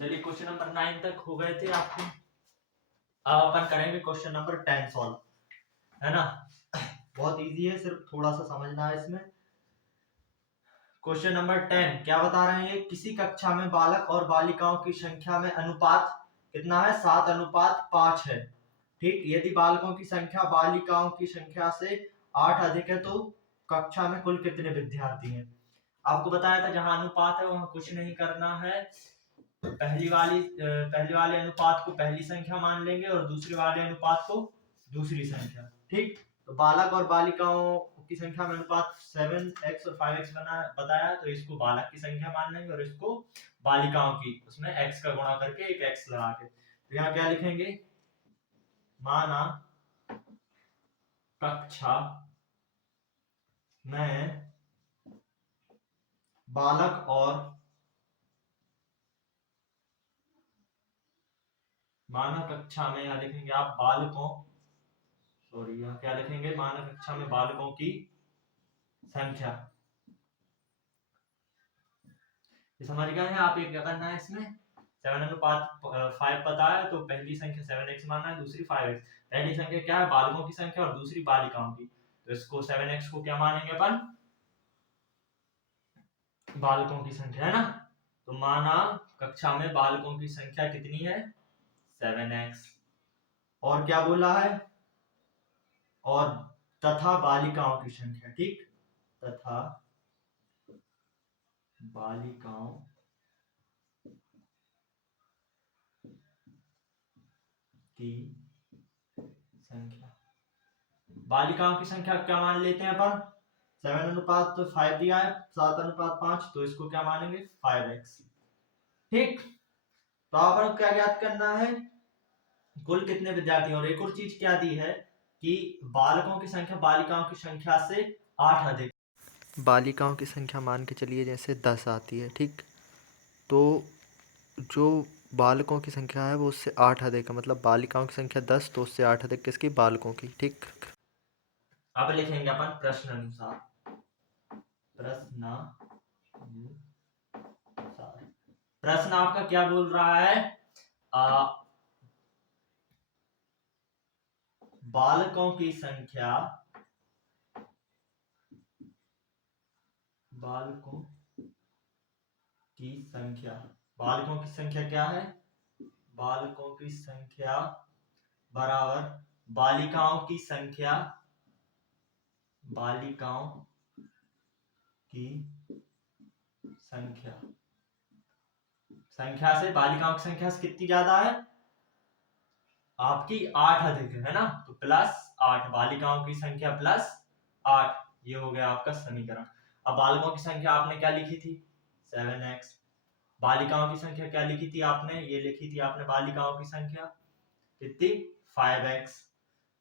चलिए question number 9 तक हो गए थे आपके। अब अपन करेंगे क्वेश्चन नंबर 10 सॉल्व, है ना। बहुत इजी है, सिर्फ थोड़ा सा समझना है इसमें। क्वेश्चन नंबर 10 क्या बता रहे हैं, किसी कक्षा में बालक और बालिकाओं की संख्या में अनुपात कितना है, 7:5 है। ठीक, यदि बालकों की संख्या बालिकाओं की संख्या से 8 अधिक है तो कक्षा में कुल कितने विद्यार्थी हैं। आपको बताया था जहां अनुपात है वहां कुछ नहीं करना है। पहली वाले अनुपात को पहली संख्या मान लेंगे और दूसरे वाले अनुपात को दूसरी संख्या। ठीक, तो बालक और बालिकाओं की संख्या में अनुपात 7x और 5x बना बताया, तो इसको बालक की संख्या मान लेंगे और इसको बालिकाओं की, उसमें x का गुणा करके एक x लगा के। तो यहाँ क्या लिखेंगे, माना कक्षा में बालक और माना कक्षा में, या लिखेंगे आप बालकों, सॉरी यहाँ क्या लिखेंगे, माना कक्षा में बालकों की संख्या। ये समझ गए हैं आप, ये क्या करना है इसमें, 7:5 पता है तो पहली संख्या 7x मानना है, दूसरी 5x। पहली संख्या क्या है, बालकों की संख्या, और दूसरी बालिकाओं की, तो इसको 7x को क्या मानेंगे अपन, बालकों की संख्या, है ना। तो माना कक्षा में बालकों की संख्या कितनी है, 7x। और क्या बोला है, और तथा बालिकाओं की संख्या। ठीक, तथा बालिकाओं की संख्या। बालिकाओं की संख्या क्या मान लेते हैं अपन, 7:5 दिया है, 7:5, तो इसको क्या मानेंगे, 5x। ठीक, तो अपन क्या ज्ञात करना है, कुल कितने विद्यार्थी। और एक और चीज क्या दी है कि बालकों की संख्या बालिकाओं की संख्या से 8 अधिक, बालिकाओं की संख्या मान के चलिए जैसे 10 आती है। ठीक, तो जो बालकों की संख्या है वो उससे 8 अधिक है, मतलब बालिकाओं की संख्या 10 तो उससे 8 अधिक किसकी, बालकों की। ठीक, अब लिखेंगे अपन प्रश्न अनुसार, प्रश्न प्रश्न आपका क्या बोल रहा है, बालकों की संख्या, बालकों की संख्या, बालकों की संख्या क्या है, बालकों की संख्या बराबर बालिकाओं की संख्या, बालिकाओं की संख्या, संख्या से बालिकाओं की संख्या से कितनी ज्यादा है, आपकी 8 अधिक है ना, तो +8, बालिकाओं की संख्या +8, ये हो गया आपका समीकरण। अब बालकों की संख्या आपने क्या लिखी थी, 7x। बालिकाओं की संख्या क्या लिखी थी आपने, ये लिखी थी आपने बालिकाओं की संख्या कितनी, 5x,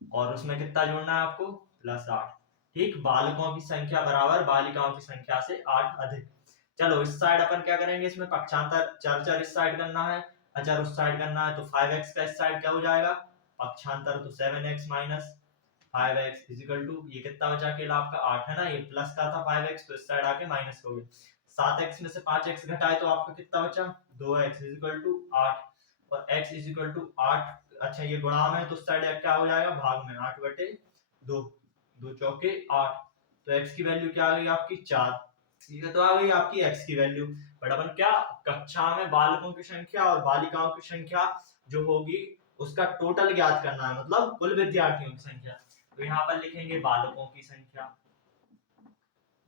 और उसमें कितना जोड़ना है आपको, +8। ठीक, बालकों की संख्या बराबर बालिकाओं की संख्या से 8 अधिक। चलो इस साइड अपन क्या करेंगे, इसमें पक्षांतर चर इस साइड करना है, अचर उस साइड करना है, तो 5x का इस साइड क्या हो जाएगा, पक्षांतर, तो 7x minus 5x is equal to, ये कितना बचा केवल आपका 8 है ना, ये प्लस का था 5x, तो इस साइड आके माइनस हो गया। 7x में से 5x घटाए तो आपका कितना बचा, 2x इजिकल टू 8, और x इजिकल टू 8। अच्छा ये गुणा में, तो उस साइड क्या हो जाएगा, भाग में, 8/2, 2 चौके 8, तो x की वैल्यू क्या आ गई आपकी 4। ठीक है, तो आ गई आपकी x की वैल्यू। बट अपन क्या, कक्षा में बालकों की संख्या और बालिकाओं की संख्या जो होगी उसका टोटल ज्ञात करना है, मतलब कुल विद्यार्थियों की संख्या। तो यहाँ पर लिखेंगे बालकों की संख्या,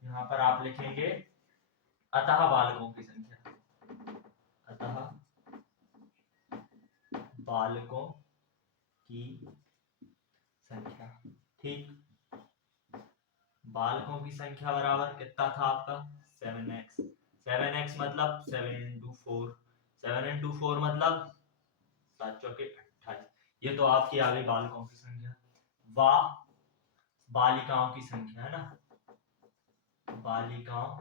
यहाँ पर आप लिखेंगे अतः बालकों की संख्या, अतः बालकों की संख्या। ठीक, बालकों की संख्या बराबर कितना था आपका, 7x। 7x मतलब 7 × 4, 7 × 4 मतलब 7 चौके 28, ये तो आपकी आ गई बालकों की संख्या। वाह, बालिकाओं की संख्या, है ना, बालिकाओं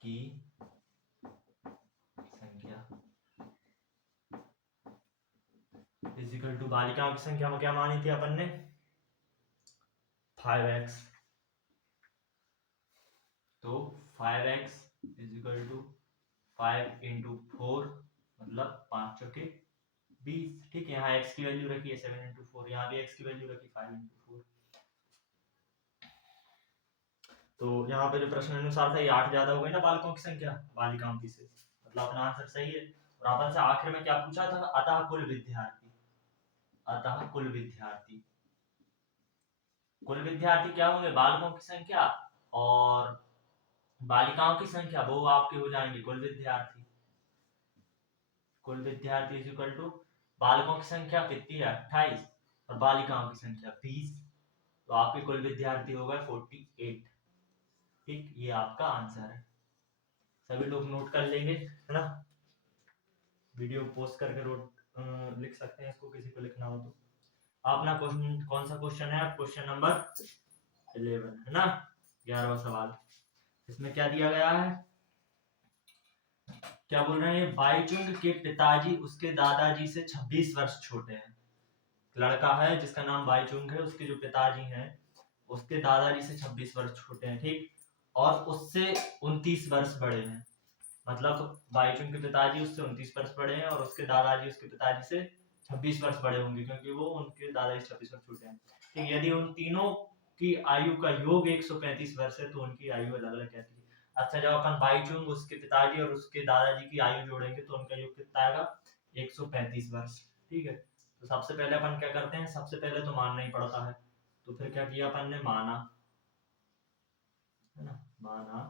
की संख्या इजिकल टू, बालिकाओं की संख्या में क्या मानी थी अपन ने, 5x, तो 5x इजिकल टू 5 इंटू 4 मतलब 5 चौके 20। ठीक है, यहाँ x की वैल्यू रखी है 7 इंटू 4, यहाँ भी x की वैल्यू रखी 5 इंटू 4। तो यहाँ पे जो प्रश्न अनुसार था ये 8 ज्यादा हो गई ना बालकों की संख्या बालिकाओं की से, मतलब अपना आंसर सही है। और अपन से आखिर में क्या पूछा था, अतः कुल विद्यार्थी, अतः कुल विद्यार्थी, कुल विद्यार्थी क्या होंगे, बालकों की संख्या और बालिकाओं की संख्या, वो आपके हो जाएंगे कुल विद्यार्थी। कुल विद्यार्थी इज इक्वल टू बालकों की संख्या कितनी है 28 और बालिकाओं की संख्या 20, तो आपके कुल विद्यार्थी हो गए 48। ठीक, ये आपका आंसर है। सभी लोग नोट कर लेंगे, है ना, वीडियो पोस्ट करके लिख सकते हैं इसको, किसी को लिखना हो तो। अपना क्वेश्चन कौन सा क्वेश्चन है, क्वेश्चन नंबर 11 है ना, 11वां सवाल। इसमें क्या दिया गया है, क्या बोल रहे हैं, बाईचुंग के पिताजी उसके दादाजी से 26 वर्ष छोटे हैं। लड़का है जिसका नाम बाईचुंग है, उसके जो पिताजी हैं उसके दादाजी से 26 वर्ष छोटे हैं। ठीक, और उससे 29 वर्ष बड़े हैं, मतलब बाईचुंग के पिताजी उससे 29 वर्ष बड़े हैं और उसके दादाजी उसके पिताजी से 26 वर्ष बड़े होंगे, क्योंकि वो उनके दादाजी 26 वर्ष छोटे हैं। ठीक, यदि उन तीनों की आयु का योग 135 वर्ष है तो उनकी आयु अलग अलग कैसी है। अच्छा, जब अपन बाईचुंग उसके पिताजी और उसके दादाजी की आयु जोड़ेंगे तो उनका योग कितना आएगा, 135 वर्ष। ठीक है, तो सबसे पहले अपन क्या करते हैं, सबसे पहले तो मानना ही पड़ता है, तो फिर क्या किया अपन ने, माना, है ना, माना,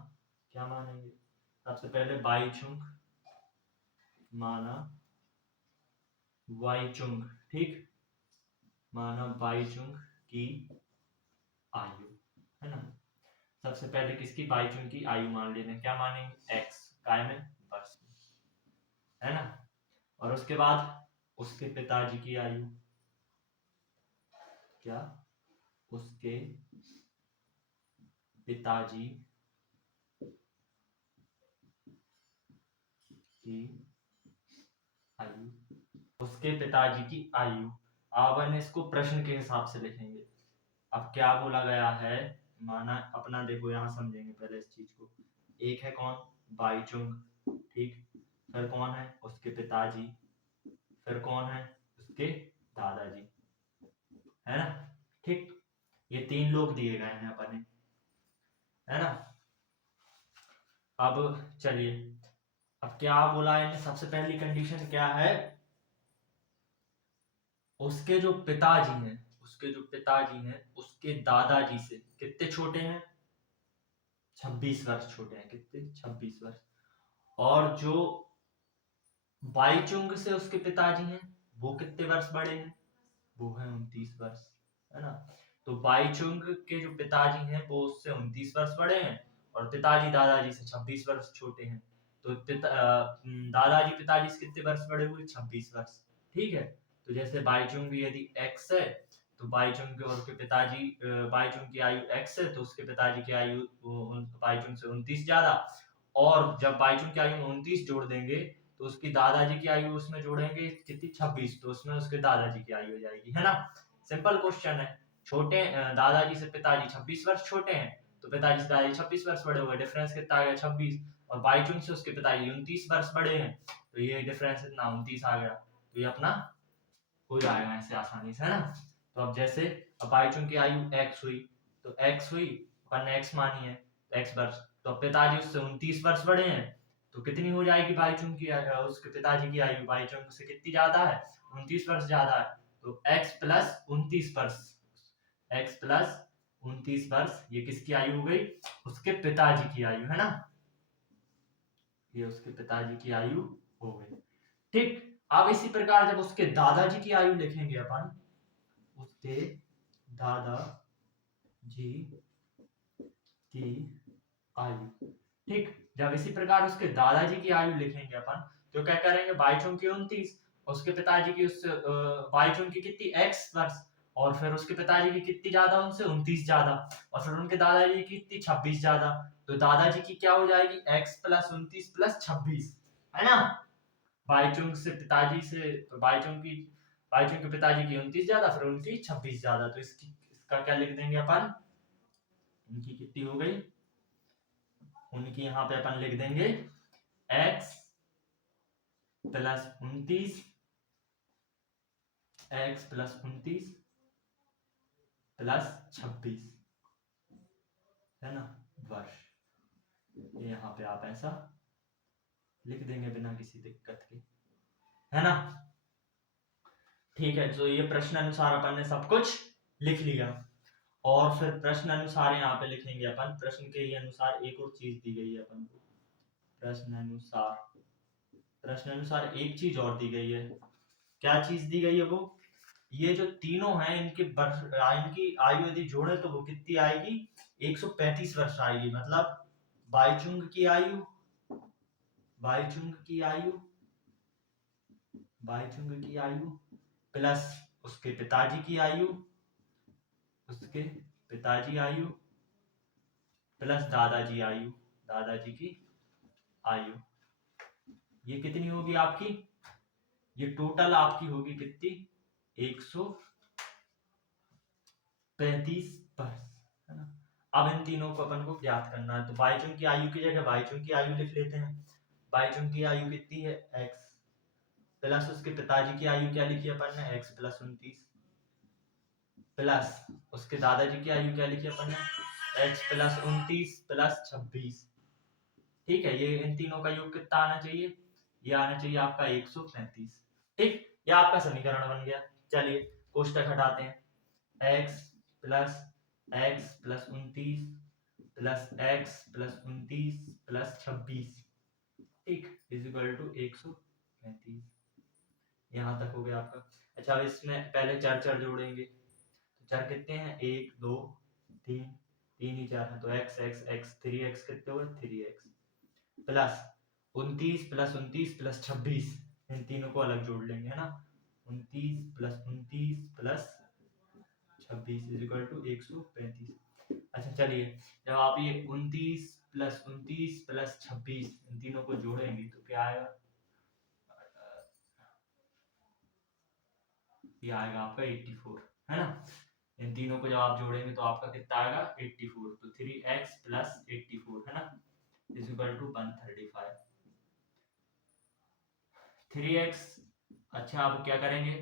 क्या मानेंगे, सबसे पहले बाईचुंग माना वाईचुंग। ठीक, माना बाईचुंग की आयु, है ना, सबसे पहले किसकी, बाईचुंग की आयु मान लेते, क्या मानेंगे, x काय में, वर्ष में, है ना, और उसके बाद उसके पिताजी की आयु, क्या, उसके पिताजी की आयु, उसके पिताजी की आयु। अब इसको प्रश्न के हिसाब से लिखेंगे। अब क्या बोला गया है, माना अपना देखो यहाँ समझेंगे पहले इस चीज को। एक है कौन, बाईचुंग, ठीक, फिर कौन है उसके पिताजी, फिर कौन है उसके दादाजी, है ना। ठीक, ये तीन लोग दिए गए हैं अपने, है ना। अब चलिए, अब क्या बोला है, सबसे पहली कंडीशन क्या है, उसके जो पिताजी हैं, उसके जो पिताजी हैं उसके दादाजी से कितने छोटे हैं, 26 वर्ष छोटे हैं, कितने, 26 वर्ष। और जो बाईचुंग से उसके पिताजी हैं वो कितने वर्ष बड़े हैं, वो है 29 वर्ष, है ना। तो बाईचुंग के जो पिताजी हैं वो उससे 29 वर्ष बड़े हैं और पिताजी दादाजी से 26 वर्ष छोटे हैं। तो दादाजी पिताजी से कितने वर्ष बड़े हुए, 26 वर्ष। ठीक है, तो जैसे बाईचुंग यदि x है तो बाईचुंग और उसके पिताजी, बाईचुंग की आयु x है तो उसके पिताजी की आयु बाईचुंग से 29 ज्यादा, और जब बाईचुंग की आयु में 29 जोड़ देंगे तो उसकी दादाजी की आयु उसमें जोड़ेंगे कितनी, 26, तो उसमें उसके दादाजी की आयु हो जाएगी, है ना। सिंपल क्वेश्चन है। छोटे दादाजी से पिताजी 26 वर्ष छोटे हैं तो पिताजी से दादाजी 26 वर्ष बड़े हुए, डिफरेंस कितना आ गया 26, और बाईचुंग से उसके पिताजी 29 वर्ष बड़े हैं तो ये डिफरेंस इतना 29 आ गया, तो ये अपना हो जाएगा ऐसे आसानी से, है ना। तो अब जैसे अब बाईचुंग की आयु x हुई, तो x हुई, अपन ने x मानी है x वर्ष, तो पिताजी उससे 29 वर्ष बड़े हैं तो कितनी हो जाएगी बाईचुंग की, उसके पिताजी की आयु बाईचुंग से कितनी ज्यादा है, 29 वर्ष ज्यादा है, तो x प्लस 29 वर्ष, x प्लस 29 वर्ष, ये किसकी आयु हो गई, उसके पिताजी की आयु, है ना, ये उसके पिताजी की आयु हो गई। ठीक, अब इसी प्रकार जब उसके दादाजी की आयु लिखेंगे अपन, उसके दादाजी की आयु, ठीक, जब इसी प्रकार उसके दादाजी की आयु लिखेंगे अपन तो क्या करेंगे, बाईचुंग की 29, उसके पिताजी की उससे बाईचुंग की कितनी, x वर्ष, और फिर उसके पिताजी की कितनी ज्यादा उनसे, 29 ज्यादा, और फिर उनके दादाजी की कितनी, 26 ज्यादा, तो दादाजी की क्या हो जाएगी, x प्लस 29 प्लस 26, है ना। बाईचुंग से पिताजी से, बाईचुंग के पिताजी की 29 ज्यादा, फिर उनकी 26 ज्यादा, तो इसका क्या लिख देंगे अपन, उनकी कितनी हो गई, उनकी यहाँ पे अपन लिख देंगे x plus 29 x plus 29 plus 26 है ना वर्ष। ये यहाँ पे आप ऐसा लिख देंगे बिना किसी दिक्कत के, है ना। ठीक है, तो ये प्रश्न अनुसार अपन ने सब कुछ लिख लिया। और फिर प्रश्न अनुसार यहाँ पे लिखेंगे अपन, प्रश्न के ही अनुसार एक और चीज दी गई है अपन को। प्रश्न अनुसार एक चीज और दी गई है। क्या चीज दी गई है वो? ये जो तीनों हैं इनकी आयु यदि जोड़े तो वो कितनी आएगी? 135 वर्ष आएगी। मतलब बाईचुंग की आयु प्लस उसके पिताजी की आयु प्लस दादाजी की आयु, ये कितनी होगी आपकी? ये टोटल आपकी होगी कितनी? 135 वर्ष, है ना। अब इन तीनों को अपन को ज्ञात करना है, तो बाईचुंग की आयु की जगह बाईचुंग की आयु लिख लेते हैं। बाईचुंग की आयु कितनी है? x प्लस उसके पिताजी की आयु क्या लिखी अपन ने? x प्लस 29 प्लस उसके दादाजी की आयु क्या लिखी अपन ने? x plus 29 plus 26। ठीक है, ये इन तीनों का योग कितना आना चाहिए? ये आना चाहिए आपका 135। ठीक, ये आपका समीकरण बन गया। चलिए कोष्टक हटाते हैं। x plus 29 plus x plus 29 plus 26, ठीक, इज इक्वल टू 135। यहाँ तक हो गया आपका। अच्छा, अब इसमें पहले चर जोड़ेंगे। तो चर कितने हैं? 1 2 3, 3 ही चर है, तो x 3x कितने हुए? 3x प्लस 29 प्लस 29 प्लस 26, इन तीनों को अलग जोड़ लेंगे, है ना। 29 प्लस 26 इज इक्वल टू 135। अच्छा चलिए, जब आप ये 29 प्लस 26 इन तीनों को जोड़ेंगे तो क्या आएगा? ये आएगा आपका 84, है ना। इन तीनों को जब आप जोड़ेंगे तो आपका कितना आएगा? 84। तो 3x प्लस 84, है ना, इज इक्वल टू 135। 3x, अच्छा अब क्या करेंगे?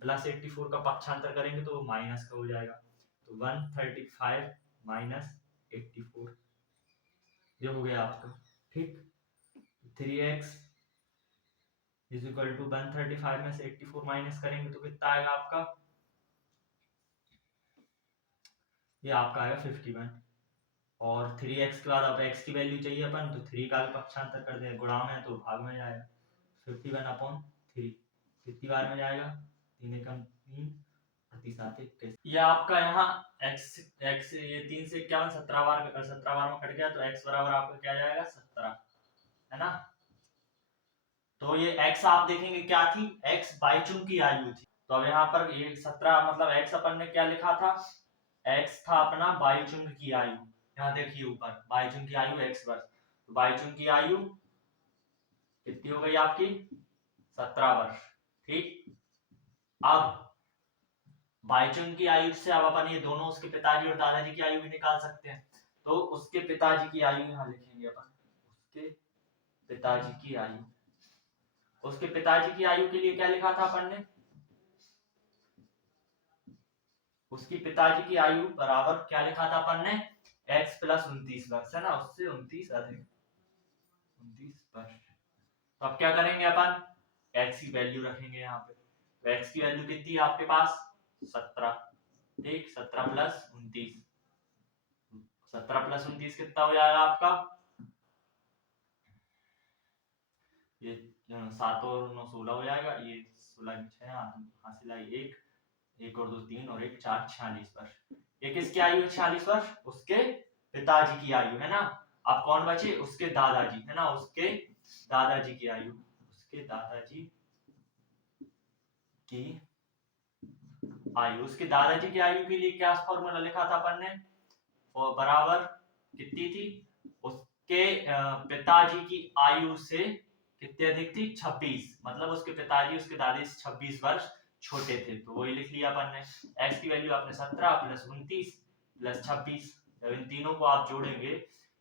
प्लस 84 का पक्षांतर करेंगे तो माइनस का हो जाएगा, तो 135 माइनस 84, ये हो गया आपका। ठीक, 3x इज इक्वल टू 135 में से 84 माइनस करेंगे तो कितना आएगा आपका? ये आपका आएगा 51। और 3x के बाद अब x की वैल्यू चाहिए अपन, तो 3 का भी पक्षांतर कर दें, गुणा में है तो भाग में जाएगा। 51/3 कितनी बार में जाएगा? 3 एकम 3 और 3 7 21। ये आपका यहाँ x ये 3 से 51 17 बार में कट गया, तो x बराबर आपका क्या जाएगा? 17, है ना। तो ये x आप देखेंगे क्या थी? x बाईचुंग की आयु थी। तो अब यहाँ पर ये 17 मतलब x अपन ने क्या लिखा था? x था अपना बाईचुंग की आयु। यहाँ देखिए ऊपर बाईचुंग की आयु x वर्ष, तो बाईचुंग की आयु कितनी हो गई आपकी? 17 वर्ष। ठीक, अब बाईचुंग की आयु से अब अपन ये दोनों उसके पिताजी और दादाजी की आयु भी निकाल सकते हैं। तो उसके पिताजी की आयु यहाँ लिखेंगे अपन, उसके पिताजी की आयु। उसके पिताजी की आयु के लिए क्या लिखा था अपन ने? उसकी पिताजी की आयु बराबर क्या लिखा था अपन ने? x प्लस 29 वर्ष, है ना, उससे 29 अधिक 29 वर्ष। तो अब क्या करेंगे अपन? x की वैल्यू रखेंगे यहाँ पे, तो x की वैल्यू कितनी है आपके पास? 17। ठीक, 17 प्लस 29, 17 प्लस 29 कितना हो जाएगा आपका? ये 7 और 9 16 हो जाएगा, ये 16 6 हासिल आई 1 और 2 3 और 1 4 46 वर्ष। ये किसकी आयु है? 46 वर्ष, उसके पिताजी की आयु, है ना। अब कौन बचे? उसके दादाजी, है ना, उसके दादाजी की आयु। उसके दादाजी की आयु, उसके दादाजी की आयु के लिए क्या फॉर्मूला लिखा था अपन ने? और बराबर कितनी थी? उसके पिताजी की आयु से कितनी अधिक थी? 26, मतलब उसके पिताजी उसके दादी से 26 वर्ष छोटे थे, तो वही लिख लिया अपन ने। x की वैल्यू आपने 17 प्लस 29 प्लस 26, जब इन तीनों को आप जोड़ेंगे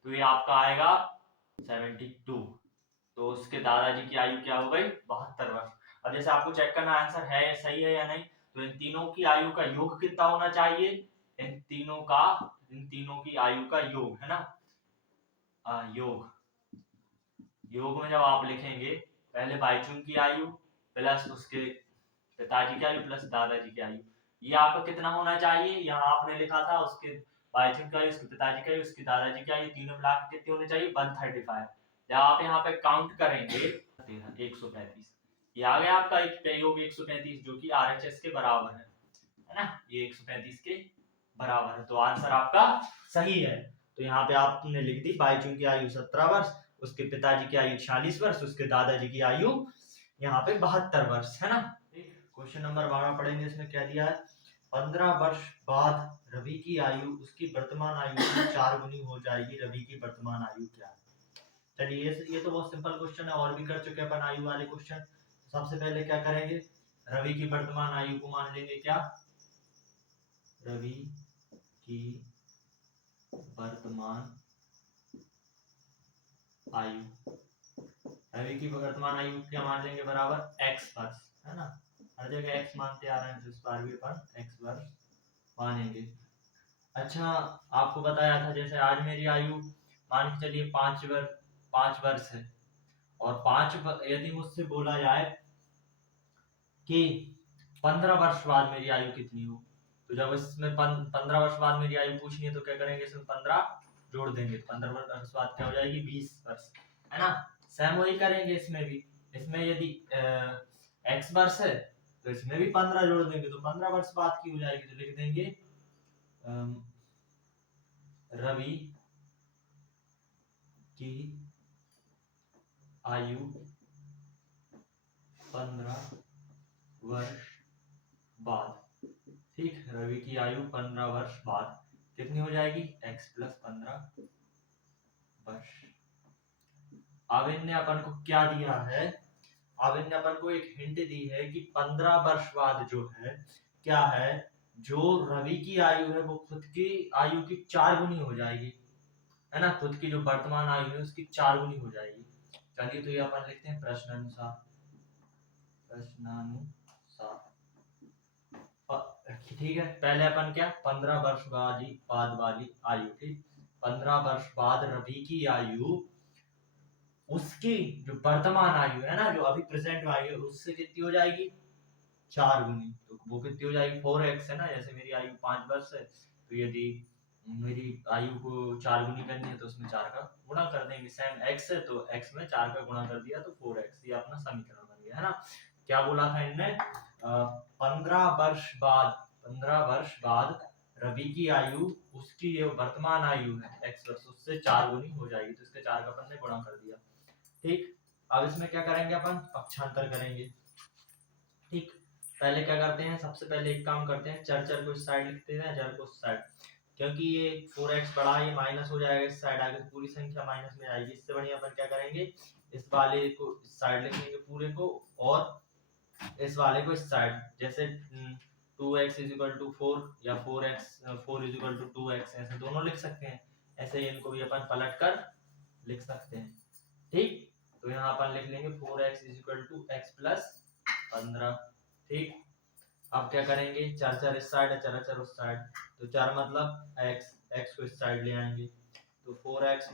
तो ये आपका आएगा 72। तो उसके दादाजी की आयु क्या हो गई 72 वर्ष। अब जैसे आपको चेक करना आंसर है सही है या नहीं, तो इन तीनों की आयु का योग कितना होना चाहिए, इन तीनों की आयु का योग है ना, योग में जब आप लिखेंगे पहले बाईचुंग की आयु प्लस उसके पिताजी की आयु प्लस दादाजी की आयु, ये आपका कितना होना चाहिए, यहाँ आपने लिखा था उसके बाईचुंग की आयु, उसके पिताजी की आयु, उसकी दादाजी की आयु, तीनों मिलाकर कितने होने चाहिए 135। जब आप यहाँ पे काउंट करेंगे 135, ये आ गया आपका योग 135 जो कि RHS के बराबर है ना, ये 135 के बराबर है, तो आंसर आपका सही है। तो यहाँ पे आपने लिख दी बाईचुंग की आयु 17 वर्ष, उसके पिताजी की आयु 46 वर्ष, उसके दादाजी की आयु यहाँ पे 72 वर्ष है ना। क्वेश्चन नंबर 12 पढ़ेंगे, इसमें क्या दिया है, 15 वर्ष बाद रवि की आयु उसकी वर्तमान आयु से 4 गुनी हो जाएगी, रवि की वर्तमान आयु क्या है। चलिए ये तो बहुत सिंपल क्वेश्चन है, और भी कर चुके अपन आयु वाले क्वेश्चन। सबसे पहले क्या करेंगे, रवि की वर्तमान आयु को मान लेंगे क्या, रवि की वर्तमान आयु, रवि की वर्तमान आयु क्या मान लेंगे बराबर x वर्ष है ना, हर जगह x मानते आ रहे हैं तो इस बार भी अपन x वर्ष मानेंगे। अच्छा आपको बताया था जैसे आज मेरी आयु मान के चलिए 5 वर्ष है, और यदि मुझसे बोला जाए कि 15 वर्ष बाद मेरी आयु कितनी हो, तो जब इसमें 15 वर्ष बाद मेरी आयु पूछनी है तो क्या करेंगे, इसमें 15 जोड़ देंगे, 15 वर्ष बाद क्या हो जाएगी 20 वर्ष है ना। सेम वही करेंगे इसमें भी, इसमें यदि x वर्ष है तो इसमें भी 15 जोड़ देंगे तो 15 वर्ष बाद की हो जाएगी, तो लिख देंगे रवि की आयु 15 वर्ष बाद, ठीक, रवि की आयु 15 वर्ष बाद कितनी हो जाएगी x प्लस 15 वर्ष। अब इनने अपन को क्या दिया है, अब इनने अपन को एक हिंट दी है कि 15 वर्ष बाद जो है क्या है, जो रवि की आयु है वो खुद की आयु की 4 गुनी हो जाएगी है ना, खुद की जो वर्तमान आयु है उसकी 4 गुनी हो जाएगी। चलिए तो ये अपन लिखते हैं प्रश्नानुसार, ठीक है। पहले अपन क्या 15 वर्ष बाद वाली आयु, ठीक, 15 वर्ष बाद रवि की आयु उसकी जो वर्तमान आयु है ना, जो अभी प्रेजेंट आयु है उससे कितनी हो जाएगी 4 गुनी, तो वो कितनी हो जाएगी 4x है ना, जैसे मेरी आयु 5 वर्ष है तो यदि मेरी आयु को 4 गुनी करनी है तो उसमें 4 का गुणा कर देंगे, सेम x है तो x में 4 का गुणा कर दिया तो 4x, ये अपना समीकरण बन गया है ना। क्या बोला था इनने, 15 वर्ष बाद रवि की आयु उसकी जो वर्तमान आयु है x वर्ष उससे 4 गुनी हो जाएगी, तो इसके 4 का अपन ने गुणा कर दिया, ठीक। अब इसमें क्या करेंगे अपन पक्षांतर करेंगे, ठीक। पहले क्या करते हैं, सबसे पहले एक काम करते हैं, चर को इस साइड लिखते हैं, चर को इस साइड, क्योंकि ये 4x बड़ा है, ये माइनस हो जाएगा इस साइड आगे, पूरी संख्या माइनस में आएगी, इससे बढ़िया अपन क्या करेंगे इस वाले को इस साइड लिखेंगे पूरे को, और इस वाले को इस साइड, जैसे 2x = 4 या 4 = 2x, ऐसे दोनों लिख सकते हैं, ऐसे ही इनको भी अपन पलट कर लिख सकते हैं, ठीक। तो यहाँ अपन लिख लेंगे 4x = x + 15, ठीक। अब क्या करेंगे, चर इस साइड है, चर उस साइड, तो चर मतलब x को इस साइड ले आएंगे, तो 4x -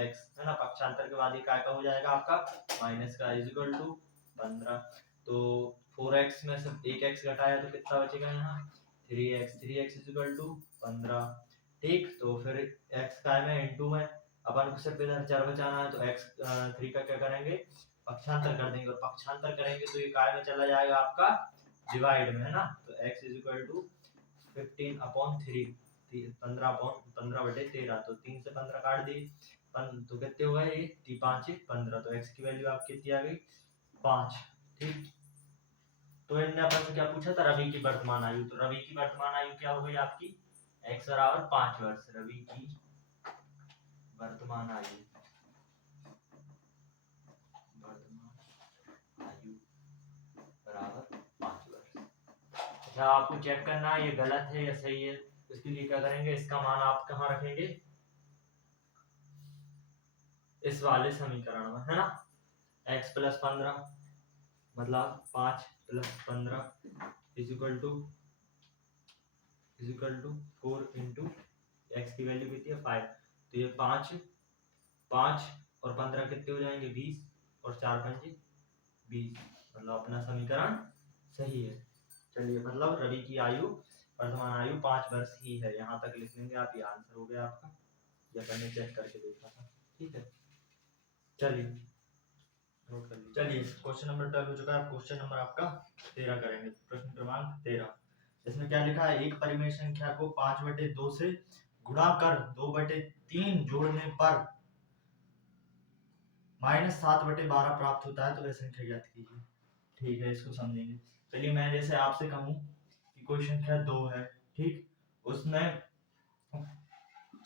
x है ना, पक्षांतर के बाद ये क्या हो जाएगा आपका माइनस का = 15, तो 4x में से एक x घटाया तो कितना बचेगा यहाँ 3x = 15, ठीक। तो फिर x का है में इनटू में, अपन को सिर्फ इधर चर बचाना है तो x 3 का क्या करेंगे पक्षांतर कर देंगे, और पक्षांतर करेंगे तो ये काय में चला जाएगा आपका डिवाइड में है ना, तो x = 15/3, 15/13, तो 3 से 15 काट दी, तो कितने हो गए, 5 × 15, तो x की वैल्यू आपकी कितनी आ गई 5, ठीक। तो इनने अपन से क्या पूछा था रवि की वर्तमान आयु, तो रवि की वर्तमान आयु क्या हो गई आपकी x = 5 वर्ष, रवि की वर्तमान आयु बराबर 5 वर्ष। अच्छा आपको चेक करना है ये गलत है या सही है, इसके लिए क्या करेंगे, इसका मान आप कहाँ रखेंगे इस वाले समीकरण में है ना, x प्लस 15 मतलब 5 plus 15 equal to 4 into x की वैल्यू कितनी है 5। तो ये 5 और 15 कितने हो जाएंगे 20 और 4 पंजे 20, मतलब अपना समीकरण सही है। चलिए मतलब रवि की आयु वर्तमान आयु 5 वर्ष ही है, यहाँ तक लिख लेंगे आप, ये आंसर हो गया आपका, या मैंने चेक करके देखा था। ठीक है, चलिए नोट कर लीजिए। चलिए क्वेश्चन नंबर 12 हो चुका है, क्वेश्चन नंबर आपका 13 करेंगे, प्रश्न क्रमांक 13। इसमें क्या लिखा है, एक परिमेय संख्या को 5/2 से गुणा कर 2/3 जोड़ने पर -7/12 प्राप्त होता है, तो वह संख्या ज्ञात कीजिए। ठीक है, इसको समझेंगे। चलिए मैं जैसे आपसे कहूं कि कोई संख्या 2 है, ठीक, उसमें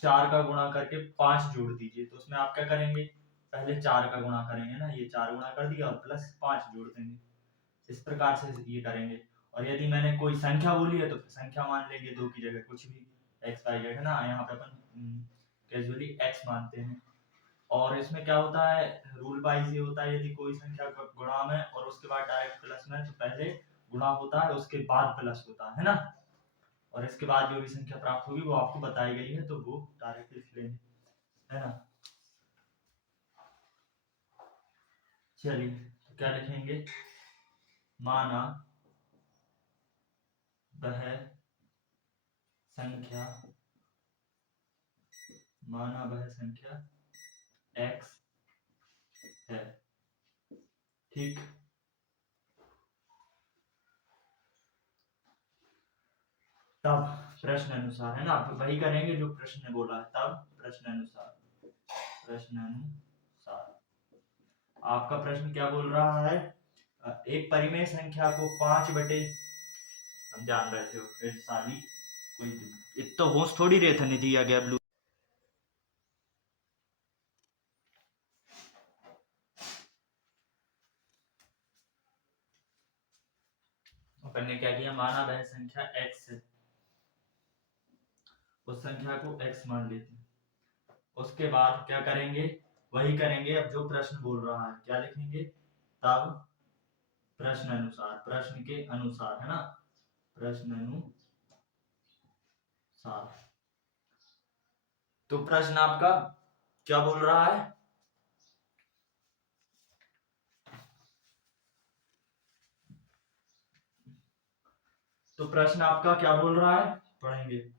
4 का गुणा करके 5 जोड़ दीजिए, तो उसमें आप क्या करेंगे, पहले 4 का गुणा करेंगे ना, ये 4 गुणा कर दिया और प्लस 5 जोड़ देंगे, इस प्रकार से ये करेंगे। और यदि मैंने कोई संख्या बोली है तो संख्या मान लेंगे, 2 की जगह कुछ भी x y z है ना, यहाँ पे अपन कैजुअली x मानते हैं। और इसमें क्या होता है, रूल वाइज ये होता है, यदि कोई संख्या गुणा में और उसके बाद डायरेक्ट प्लस में, तो पहले गुणा होता है उसके बाद प्लस होता है ना, और इसके बाद जो भी संख्या प्राप्त होगी वो आपको बताई गई है, तो वो डायरेक्ट लिख लेंगे, है ना। चलिए तो क्या लिखेंगे, माना वह संख्या x है, ठीक। तब प्रश्न अनुसार, है ना, वही करेंगे जो प्रश्न ने बोला है, तब प्रश्न अनुसार आपका प्रश्न क्या बोल रहा है, एक परिमेय संख्या को 5/, हम जान रहे थे फिर साली कोई इतना होश थोड़ी रहे थे, नहीं दिया गया ब्लू। अपन ने क्या किया, माना वह संख्या x है, उस संख्या को x मान लेते हैं, उसके बाद क्या करेंगे, वही करेंगे अब जो प्रश्न बोल रहा है, क्या लिखेंगे, तब प्रश्न अनुसार, प्रश्न के अनुसार, है ना, प्रश्न अनुसार। तो प्रश्न आपका क्या बोल रहा है, तो प्रश्न आपका क्या बोल रहा है, पढ़ेंगे।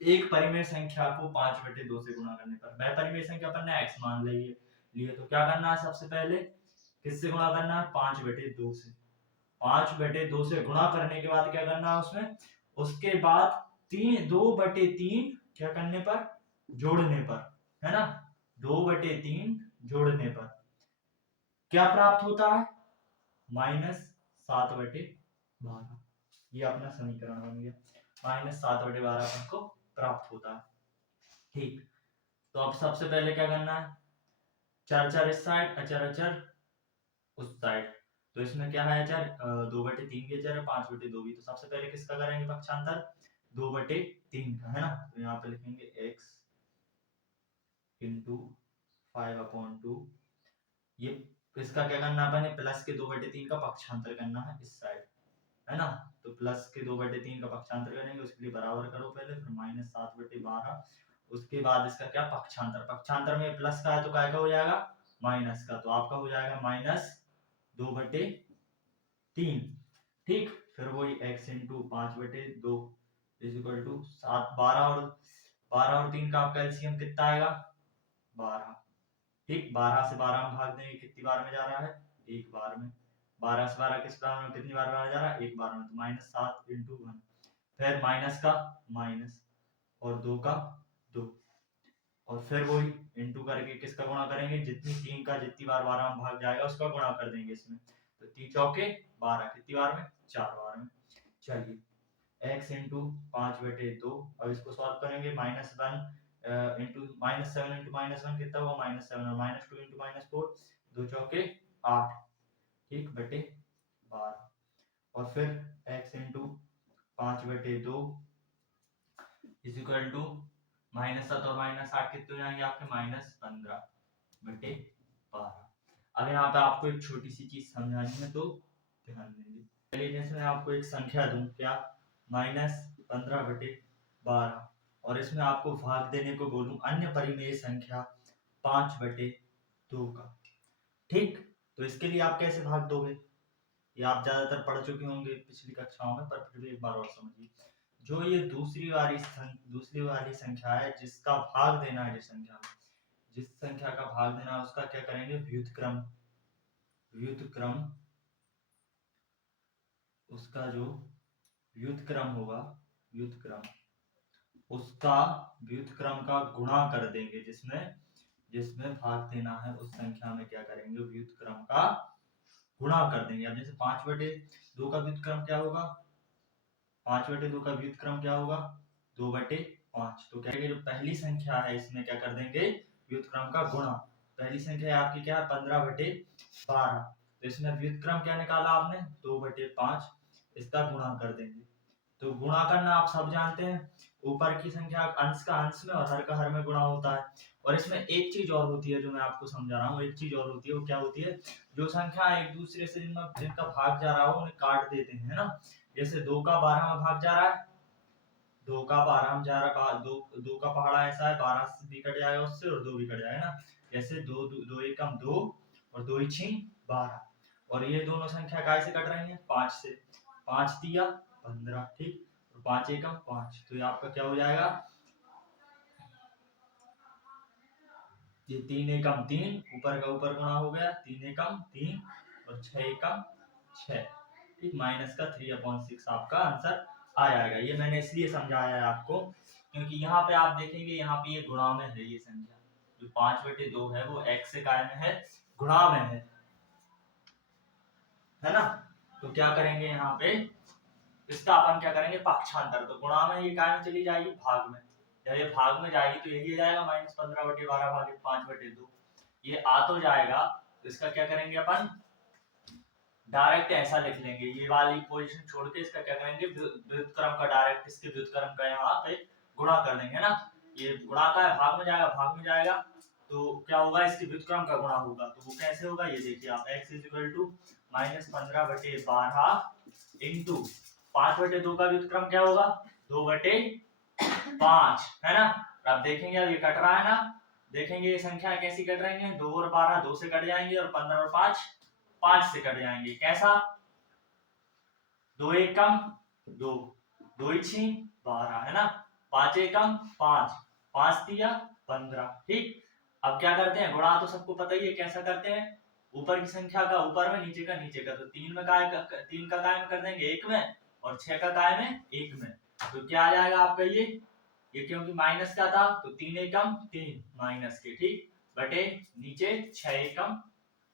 एक परिमेय संख्या को 5/2 से गुणा करने पर, वह परिमेय संख्या पर ने x मान लिए, तो क्या करना है, सबसे पहले किससे गुणा करना है, 5/2 से। 5/2 से गुणा करने के बाद क्या करना है उसमें, उसके बाद 2/3 क्या करने पर, जोड़ने पर, है ना, 2/3 जोड़ने पर क्या प्राप्त होता है, -7/12, ये अपना समीकरण बन गया, -7/12 अपन को प्राप्त होता है, ठीक। तो अब सबसे पहले क्या करना है, चर इस साइड, अचर उस साइड, तो इसमें क्या है, अचर 2/3 के चर है, 5/2 भी, तो सबसे पहले किसका करेंगे पक्षांतर, 2/3 का, है ना, तो यहाँ पे लिखेंगे x इंटू 5/2, ये इसका क्या करना है, अपन प्लस के 2/3 का पक्षांतर करना है इस साइड, है ना, तो प्लस के 2/3 का पक्षांतर करेंगे, उसके लिए बराबर करो पहले, फिर -7/12, उसके बाद इसका क्या पक्षांतर, पक्षांतर में प्लस का है तो काय का हो जाएगा, माइनस का, तो आपका हो जाएगा -2/3, ठीक। फिर वही x into 5/2 is equal to 7, 12 और 3 का आपका एलसीएम कितना आएगा, 12, ठीक। 12 से 12 में भाग देंगे, कितनी बार में जा रहा है, एक बार में, 12 से 12 किस बार में, कितनी बार में जा रहा है, एक बार में, तो -7 इंटू 1, फिर माइनस का माइनस और 2 का 2, और फिर वही इंटू करके किसका गुणा करेंगे, जितनी 3 का जितनी बार 12 में भाग जाएगा उसका गुणा कर देंगे इसमें, तो 3 चौके 12, कितनी बार में, 4 बार में। चलिए x इंटू 5/2, अब इसको सॉल्व करेंगे, -1 इंटू -7 इंटू -1 कितना हुआ, -7, और -2 इंटू -4, 2 चौके 8, ठीक, बटे 12, और फिर x into 5/2 is equal to -7 और -8 कितने हो जाएंगे आपके, -15/12। अब यहाँ पे आपको एक छोटी सी चीज समझानी है तो ध्यान देंगे। चलिए जैसे मैं आपको एक संख्या दूं, क्या -15/12, और इसमें आपको भाग देने को बोलूं अन्य परिमेय संख्या 5/2 का, ठीक। तो इसके लिए आप कैसे भाग दोगे, ये आप ज्यादातर पढ़ चुके होंगे पिछली कक्षाओं में, पर फिर भी एक बार और समझिए। जो ये दूसरी वाली संख्या है जिसका भाग देना है, जिस संख्या का भाग देना है उसका क्या करेंगे, व्युत्क्रम, उसका जो व्युत्क्रम होगा, उसका व्युत्क्रम का गुणा कर देंगे, जिसमें भाग देना है उस संख्या में क्या करेंगे, व्युत्क्रम का गुणा कर देंगे। अब जैसे 5/2 का व्युत्क्रम क्या होगा, 5/2 का व्युत्क्रम क्या होगा, 2/5। तो क्या जो पहली संख्या है इसमें क्या कर देंगे, व्युत्क्रम का गुणा। पहली संख्या है आपकी क्या है, 15/12, तो इसमें व्युत्क्रम क्या निकाला आपने, 2/5, इसका गुणा कर देंगे। तो गुणा करना आप सब जानते हैं, ऊपर की संख्या अंश का अंश में और हर का हर में गुणा होता है। और इसमें एक चीज और होती है जो मैं आपको समझा रहा हूँ, एक चीज और होती है, वो क्या होती है, जो संख्या एक दूसरे से जिनका भाग जा रहा हो उन्हें काट देते हैं, है ना। जैसे 2 का 12 में भाग जा रहा है, 2 का 12 में जा रहा है, 2 का पहाड़ा ऐसा है, 12 भी कट जाएगा उससे और 2 भी कट जाएगा ना। जैसे 2 एकम 2 और 2 छीं 12, और ये दोनों संख्या काय से कट रही है, 5 से, 5 तिया 15, ठीक। 5 एकम 5, तो ये आपका क्या हो जाएगा, ये 3 एकम 3, ऊपर का ऊपर गुणा हो गया, 3 एकम 3 और 6 एकम 6, ठीक। माइनस का 3/6 आपका आंसर आ जाएगा। ये मैंने इसलिए समझाया है आपको क्योंकि यहाँ पे आप देखेंगे, यहाँ पे ये गुणा में है, ये संख्या जो 5/2 है वो x से काय में है, गुणा में है ना। तो क्या करेंगे यहाँ पे, इसका अपन क्या करेंगे, पक्षांतर। तो गुणा में ये काय में चली जाएगी, भाग में, जब ये भाग में जाएगी तो यही जाएगा -15/12 भागित 5/2, ये आ तो जाएगा। तो इसका क्या करेंगे अपन, डायरेक्ट ऐसा लिख लेंगे, ये वाली पोजीशन छोड़ के इसका क्या करेंगे, व्युत्क्रम का डायरेक्ट इसके व्युत्क्रम का यहाँ पे गुणा कर देंगे ना। ये गुणा का है, भाग में जाएगा, तो क्या होगा, इसके व्युत्क्रम का गुणा होगा। तो वो कैसे होगा, ये देखिए आप, x = -15/12 इंटू 5/2 का व्युत्क्रम क्या होगा, 2/5, है ना। अब देखेंगे, अब ये कट रहा है ना, देखेंगे ये संख्या कैसी कट रही है, 2 और 12 2 से कट जाएंगे, और 15 और 5 5 से कट जाएंगे। कैसा, 2 एकम 2, 2 छीं 12, है ना, 5 एकम 5, 5 तिया 15, ठीक। अब क्या करते हैं, गुणा तो सबको पता ही है कैसा करते हैं, ऊपर की संख्या का ऊपर में, नीचे का नीचे का। तो 3 का काय में कर देंगे 1 में, और 6 का काय में 1 में। तो क्या आ जाएगा आपका, ये क्योंकि माइनस का था तो 3 एकम 3 माइनस के, ठीक, बटे नीचे 6 एकम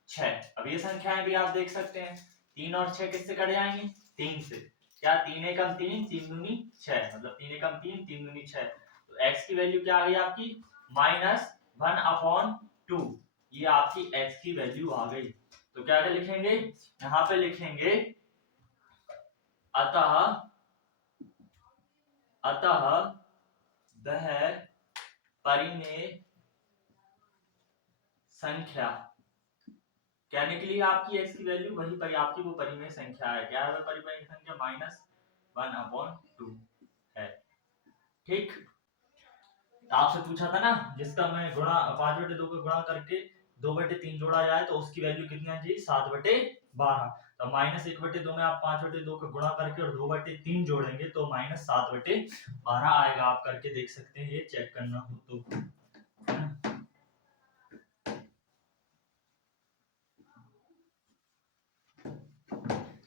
6। अब ये संख्याएं भी आप देख सकते हैं, 3 और 6 किससे कट जाएंगे, 3 से। क्या, 3 एकम 3 3 दूनी 6, मतलब 3 एकम 3 3 दूनी 6। तो x की वैल्यू क्या आ गई आपकी, -1/2, ये आपकी x की वैल्यू आ गई। तो क्या लिखेंगे, यहाँ पे लिखेंगे अतः वह परिमेय संख्या, क्या निकली आपकी x की वैल्यू, वही आपकी वो परिमेय संख्या है। क्या है वो परिमेय संख्या, -1/2 है, ठीक। आपसे पूछा था ना, जिसका मैं गुणा 5/2 का गुणा करके 2/3 जोड़ा जाए तो उसकी वैल्यू कितनी आ जाएगी, 7/12। तो -1/2 में आप 5/2 का गुणा करके और 2/3 जोड़ेंगे तो -7/12 आएगा। आप करके देख सकते हैं, ये चेक करना हो तो।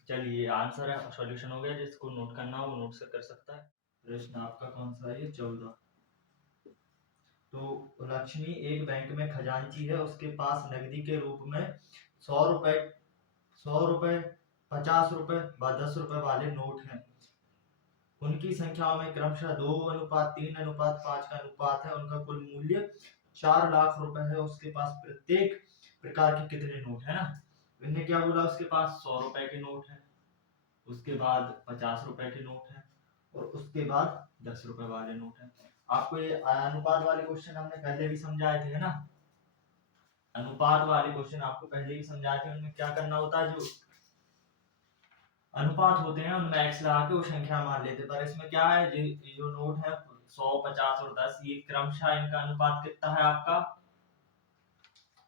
चलिए आंसर है, सॉल्यूशन हो गया, जिसको नोट करना हो वो नोट से कर सकता है। प्रश्न आपका कौन सा है, 14। तो लक्ष्मी एक बैंक में खजांची है, उसके पास नकदी के रूप में 100 रुपए 50 रुपए व 10 रुपए वाले नोट हैं। उनकी संख्याओं में क्रमशः 2:3:5 का अनुपात है। उनका कुल मूल्य 4 लाख रुपए है। उसके पास प्रत्येक प्रकार के कितने नोट है ना। इन्हें क्या बोला, उसके पास 100 रुपए के नोट है, उसके बाद 50 रुपए के नोट है, और उसके बाद 10 रुपए वाले नोट है। आपको ये अनुपात वाले क्वेश्चन हमने पहले भी समझाए थे, है ना। अनुपात वाले क्वेश्चन आपको पहले ही समझाए थे, उनमें क्या करना होता है, जो अनुपात होते हैं उनमें एक्स लगा के वो संख्या मान लेते, पर इसमें क्या है, जो नोट है 100, 50 और 10, ये क्रमशः इनका अनुपात कितना है आपका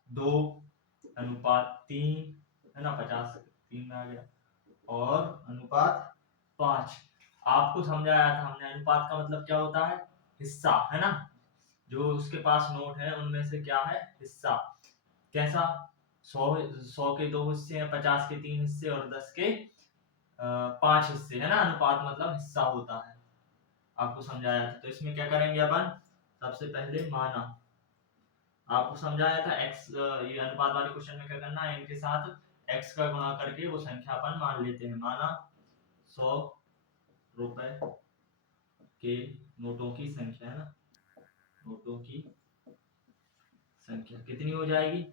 2:3 है ना, 50 3 में आ गया, और अनुपात 5। आपको समझाया था हमने, अनुपात का मतलब क्या होता है, हिस्सा है ना, जो उसके पास नोट है उनमें से क्या है, हिस्सा। कैसा, 100 के 2 हिस्से हैं, 50 के 3 हिस्से और 10 के 5 हिस्से, है ना, अनुपात मतलब हिस्सा होता है, आपको समझाया था। तो इसमें क्या करेंगे अपन, सबसे पहले माना, आपको समझाया था x, ये अनुपात वाले क्वेश्चन में क्या करना है, इनके साथ x का गुणा करके वो संख्या अपन मान लेते हैं। माना 100 रुपए के नोटों की संख्या है ना, नोटों की संख्या कितनी हो जाएगी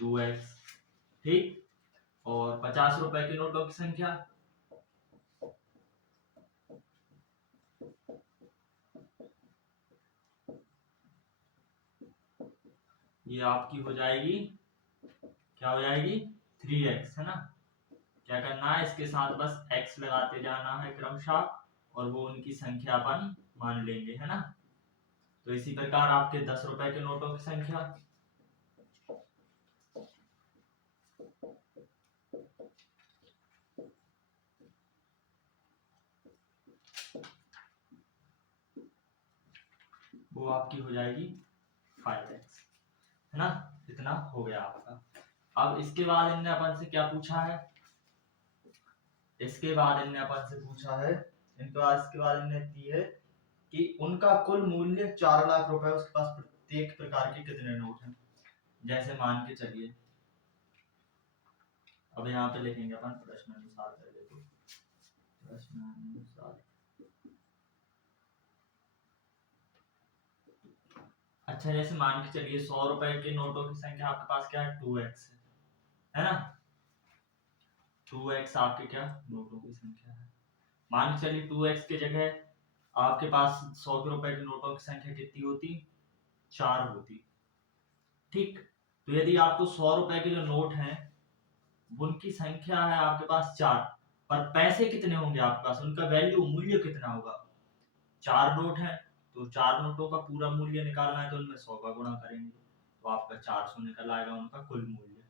2x, ठीक। और 50 रुपए के नोटों की संख्या, ये आपकी हो जाएगी, क्या हो जाएगी 3x, है ना। क्या करना है, इसके साथ बस x लगाते जाना है क्रमशः, और वो उनकी संख्या अपन मान लेंगे, है ना। तो इसी प्रकार आपके 10 रुपए के नोटों की संख्या, वो आपकी हो जाएगी 5x, है ना। इतना हो गया आपका। अब इसके बाद इनने अपन से क्या पूछा है, इसके बाद इनने अपन से पूछा है, इसके बाद इनने दी है कि उनका कुल मूल्य 4 लाख रुपए, उसके पास प्रत्येक प्रकार के कितने नोट हैं। जैसे मान के चलिए, अब यहाँ पे लिखेंगे अपन प्रश्न अनुसार, पहले तो प्रश्न अनुसार। अच्छा, जैसे मान के चलिए 100 रुपए के नोटों की संख्या आपके पास क्या है 2x है ना, 2x आपके क्या नोटों की संख्या है। मान के चलिए 2x की जगह आपके पास 100 रुपए के नोटों की संख्या कितनी होती, 4 होती, ठीक। तो यदि आपको 100 रुपए के जो नोट हैं उनकी संख्या है आपके पास 4, पर पैसे कितने होंगे आपके पास, उनका वैल्यू मूल्य कितना होगा, 4 नोट है, तो 4 नोटों का पूरा मूल्य निकालना है, तो उनमें 100 का गुणा करेंगे, तो आपका 400 निकल आएगा उनका कुल मूल्य,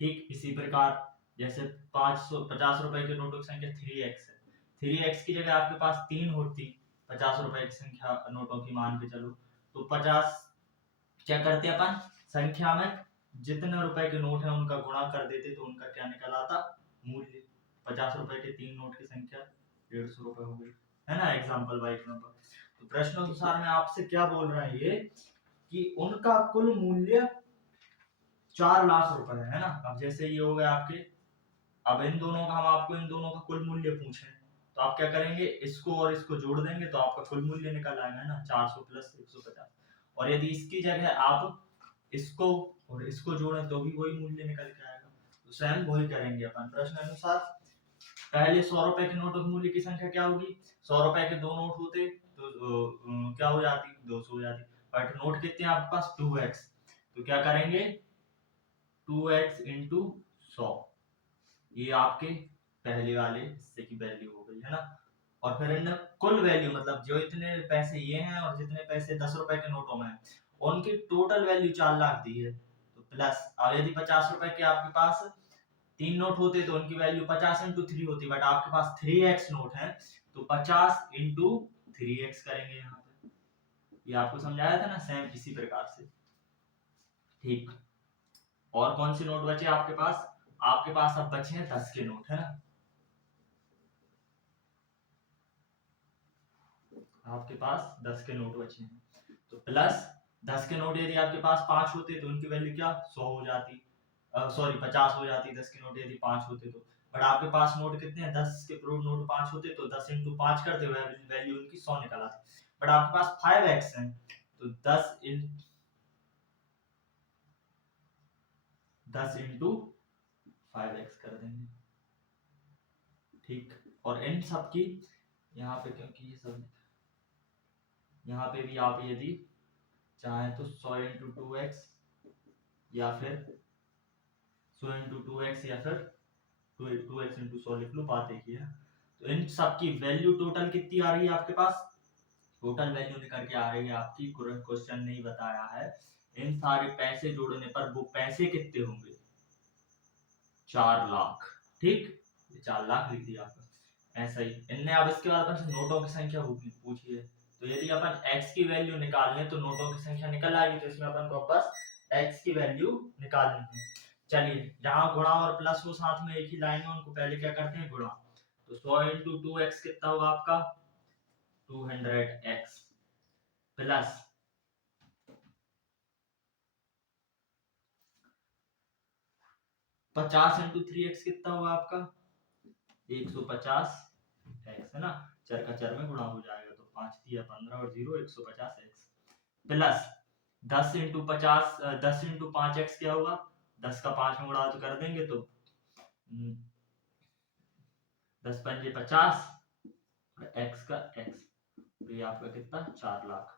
ठीक। इसी प्रकार जैसे 50 रुपए के नोटों की संख्या 3x है, 3x की जगह आपके पास 3 होती 50 रुपए की संख्या नोटों की, मान के चलो, तो 50 क्या करते अपन, संख्या में जितने रुपए के नोट है उनका गुणा कर देते, तो उनका क्या निकल आता मूल्य। 50 रुपए के 3 नोट की संख्या 150 रुपए हो गई, है ना, एग्जाम्पल बाय एग्जाम्पल। तो प्रश्न अनुसार में आपसे क्या बोल रहा है ये, कि उनका कुल मूल्य 4 लाख रुपए है ना। अब जैसे ये हो गए आपके, अब इन दोनों का, हम आपको इन दोनों का कुल मूल्य पूछे, तो आप क्या करेंगे, इसको और इसको जोड़ देंगे तो आपका कुल मूल्य निकल आएगा, है ना, 400 प्लस 150। और यदि इसकी जगह आप इसको और इसको जोड़ें तो भी वही मूल्य निकल के आएगा, तो स्वयं वही करेंगे अपन प्रश्न अनुसार। पहले 100 रुपए के नोटों के मूल्य की संख्या क्या होगी, 100 रुपए के 2 नोट होते तो क्या हो जाती 200 हो जाती, बट नोट कितने हैं आपके पास 2x, तो क्या करेंगे 2x इंटू 100, ये आपके पहले वाले हिस्से की वैल्यू हो गई, है ना। और फिर इन कुल वैल्यू, मतलब जो इतने पैसे ये हैं और जितने पैसे 10 रुपए के नोटों में हैं, उनकी टोटल वैल्यू 4 लाख दी है, तो प्लस, अब यदि 50 रुपए के आपके पास 3 नोट होते तो उनकी वैल्यू 50 इंटू 3 होती, बट आपके पास 3x नोट है, तो 50 इंटू 3x करेंगे यहाँ पे। ये आपको समझाया था ना, सेम इसी प्रकार से, ठीक। और कौन से नोट बचे आपके पास, आपके पास अब बचे हैं 10 के नोट, है ना। आपके पास 10 के नोट बचे हैं, तो प्लस 10 के नोट यदि आपके पास 5 होते तो उनकी वैल्यू क्या 100 हो जाती, सॉरी 50 हो जाती 10 के नोट यदि 5 होते तो। बट आपके पास नोट कितने हैं, 10 के नोट 5 होते तो 10 इंटू 5 करते हुए वैल्यू उनकी 100 निकल आती। बट आपके पास 5x है, तो 10 इंटू 5x कर देंगे, ठीक। और इन सब की यहाँ पे, क्योंकि ये सब यहाँ पे भी आप यदि चाहें तो 100 इंटू 2x या फिर 100 इंटू 2x या फिर 2x इंटू 100 लिख लो, बात एक ही है। तो इन सब की वैल्यू टोटल कितनी आ रही है आपके पास? टोटल वैल्यू निकल के आ रही है आपकी, क्वेश्चन नहीं बताया है, इन सारे पैसे जोड़ने पर वो पैसे कितने होंगे? 4 लाख। ठीक, 4 लाख लिख दिया आपने, ऐसा ही इनने। अब इसके बाद अपन से नोटों की संख्या पूछी है, तो यदि अपन x की वैल्यू निकाल लें तो नोटों की संख्या निकल आएगी, तो इसमें अपन को बस x की वैल्यू निकालनी है। चलिए, जहां गुणा और प्लस हो साथ में एक ही लाइन में, उनको पहले क्या करते हैं, गुणा। तो 100 इंटू 2x कितना होगा आपका? 200x प्लस 50 इंटू 3x कितना होगा आपका? 150 x, है ना, चर का चर में गुणा हो जाएगा, तो 5 दिया 15 और 0 150 x plus 10 into 50, 10 into 5x क्या होगा? 10 का 5 में गुणा तो कर देंगे, तो 10 पंजे 50 और x का x, तो ये आपका कितना? 4 लाख।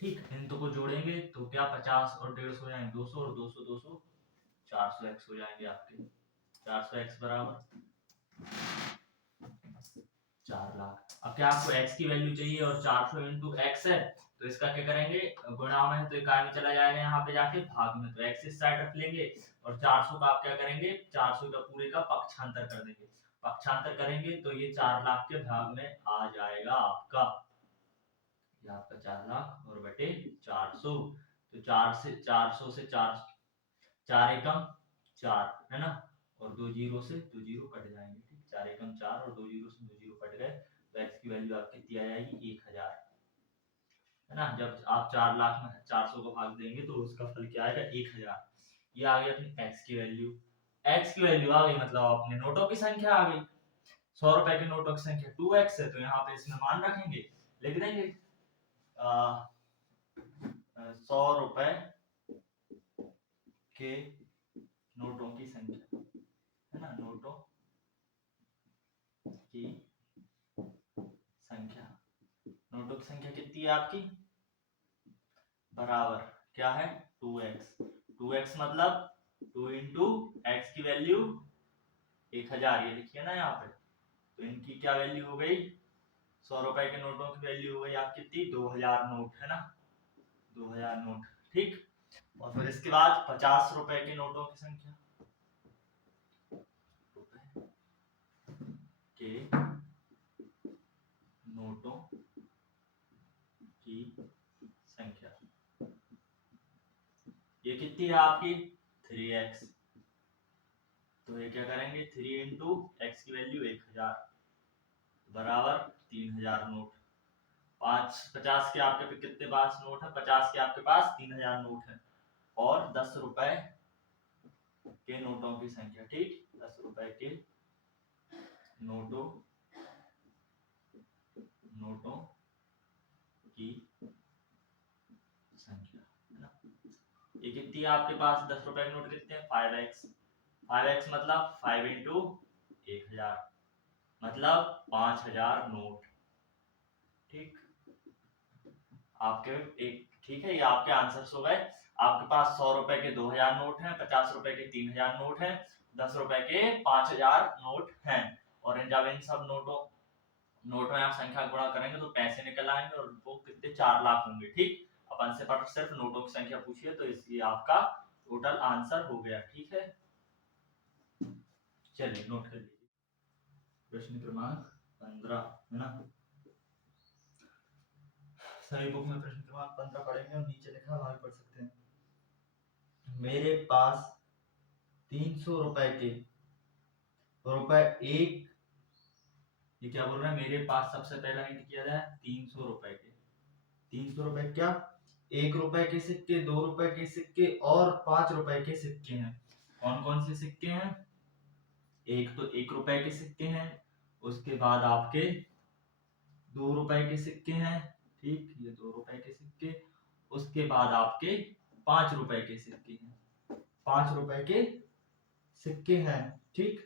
ठीक, इन तो को जोड़ेंगे तो क्या 50 और 150 हो जाएंगे 200 और 200 200 400x हो जाएंगे आपके। 400x बराबर 4 लाख। अब क्या आपको x की वैल्यू चाहिए और 400 इंटू x है, तो इसका क्या करेंगे, गुणा में है तो एक में चला जाएगा, यहाँ पे जाके भाग में, तो x इस साइड रख लेंगे और 400 का आप क्या करेंगे, 400 का पूरे का पक्षांतर कर देंगे। पक्षांतर करेंगे तो ये 4 लाख के भाग में आ जाएगा आपका, ये आपका 4 लाख और बटे 400। तो 4 से 400 से 4 एकम 4, है ना, और 2 जीरो से 2 जीरो कट जाएंगे। ठीक, 4 एकम 4 और 2 जीरो से 2 जीरो कट गए, तो x की वैल्यू आपकी कितनी आ जाएगी? 1000, है ना। जब आप 4 लाख में 400 को भाग देंगे तो उसका फल क्या आएगा? 1000। ये आ गई अपनी x की वैल्यू। x की वैल्यू आ गई, मतलब अपने नोटों की संख्या आ गई। 100 रुपए के नोटों की संख्या 2x है, तो यहाँ पे इसमें मान रखेंगे, लिख देंगे 100 रुपए के नोटों की संख्या, है ना, नोटों की संख्या। नोटों की संख्या कितनी है आपकी? बराबर क्या है? 2x। 2x मतलब 2 इंटू एक्स की वैल्यू 1000, ये लिखिए ना यहाँ पे। तो इनकी क्या वैल्यू हो गई? 100 रुपए के नोटों की वैल्यू हो गई आपकी कितनी? 2000 नोट, है ना, 2000 नोट। ठीक, और फिर इसके बाद 50 रुपए के नोटों की संख्या, के नोटों की संख्या, ये कितनी है आपकी? 3x। तो ये क्या करेंगे, 3 इंटू एक्स की वैल्यू 1000 बराबर 3000 नोट। 50 के आपके पे कितने पास नोट है? 50 के आपके पास 3000 नोट है, और 10 रुपए के नोटों की संख्या। ठीक, 10 रुपए के नोटों की संख्या, है ना। ये कितनी है आपके पास? 10 रुपए के नोट कितने हैं? 5x। 5x मतलब 5 इंटू 1000, मतलब 5000 नोट। ठीक, आपके एक, ठीक है, ये आपके आंसर्स हो गए। आपके पास 100 रुपए के 2000 नोट हैं, 50 रुपए के 3000 नोट हैं, 10 रुपए के 5000 नोट हैं, और जब इन सब नोट में आप संख्या गुणा करेंगे तो पैसे निकल आएंगे, और वो कितने? 4 लाख होंगे। ठीक, अपन से पर सिर्फ नोटों की संख्या पूछी है, तो इसलिए आपका टोटल आंसर हो गया। ठीक है, चलिए नोट कर लीजिए, प्रश्न क्रमांक 15, है ना। सभी बुक में प्रश्न क्रमांक 15 पढ़ेंगे, और नीचे लिखा वहां पढ़ सकते हैं। मेरे पास 300 रुपए के रुपए एक, ये क्या बोल रहा है? मेरे पास सबसे पहला हिंट किया जाए 300 रुपए के, 300 रुपए क्या? 1 रुपए के सिक्के, 2 रुपए के सिक्के और 5 रुपए के सिक्के हैं। कौन कौन से सिक्के हैं? एक तो 1 रुपए के सिक्के हैं, उसके बाद आपके 2 रुपए के सिक्के हैं, ठीक, ये 2 रुपए के सिक्के, उसके बाद आपके 5 रुपए के सिक्के हैं, 5 रुपए के सिक्के हैं। ठीक,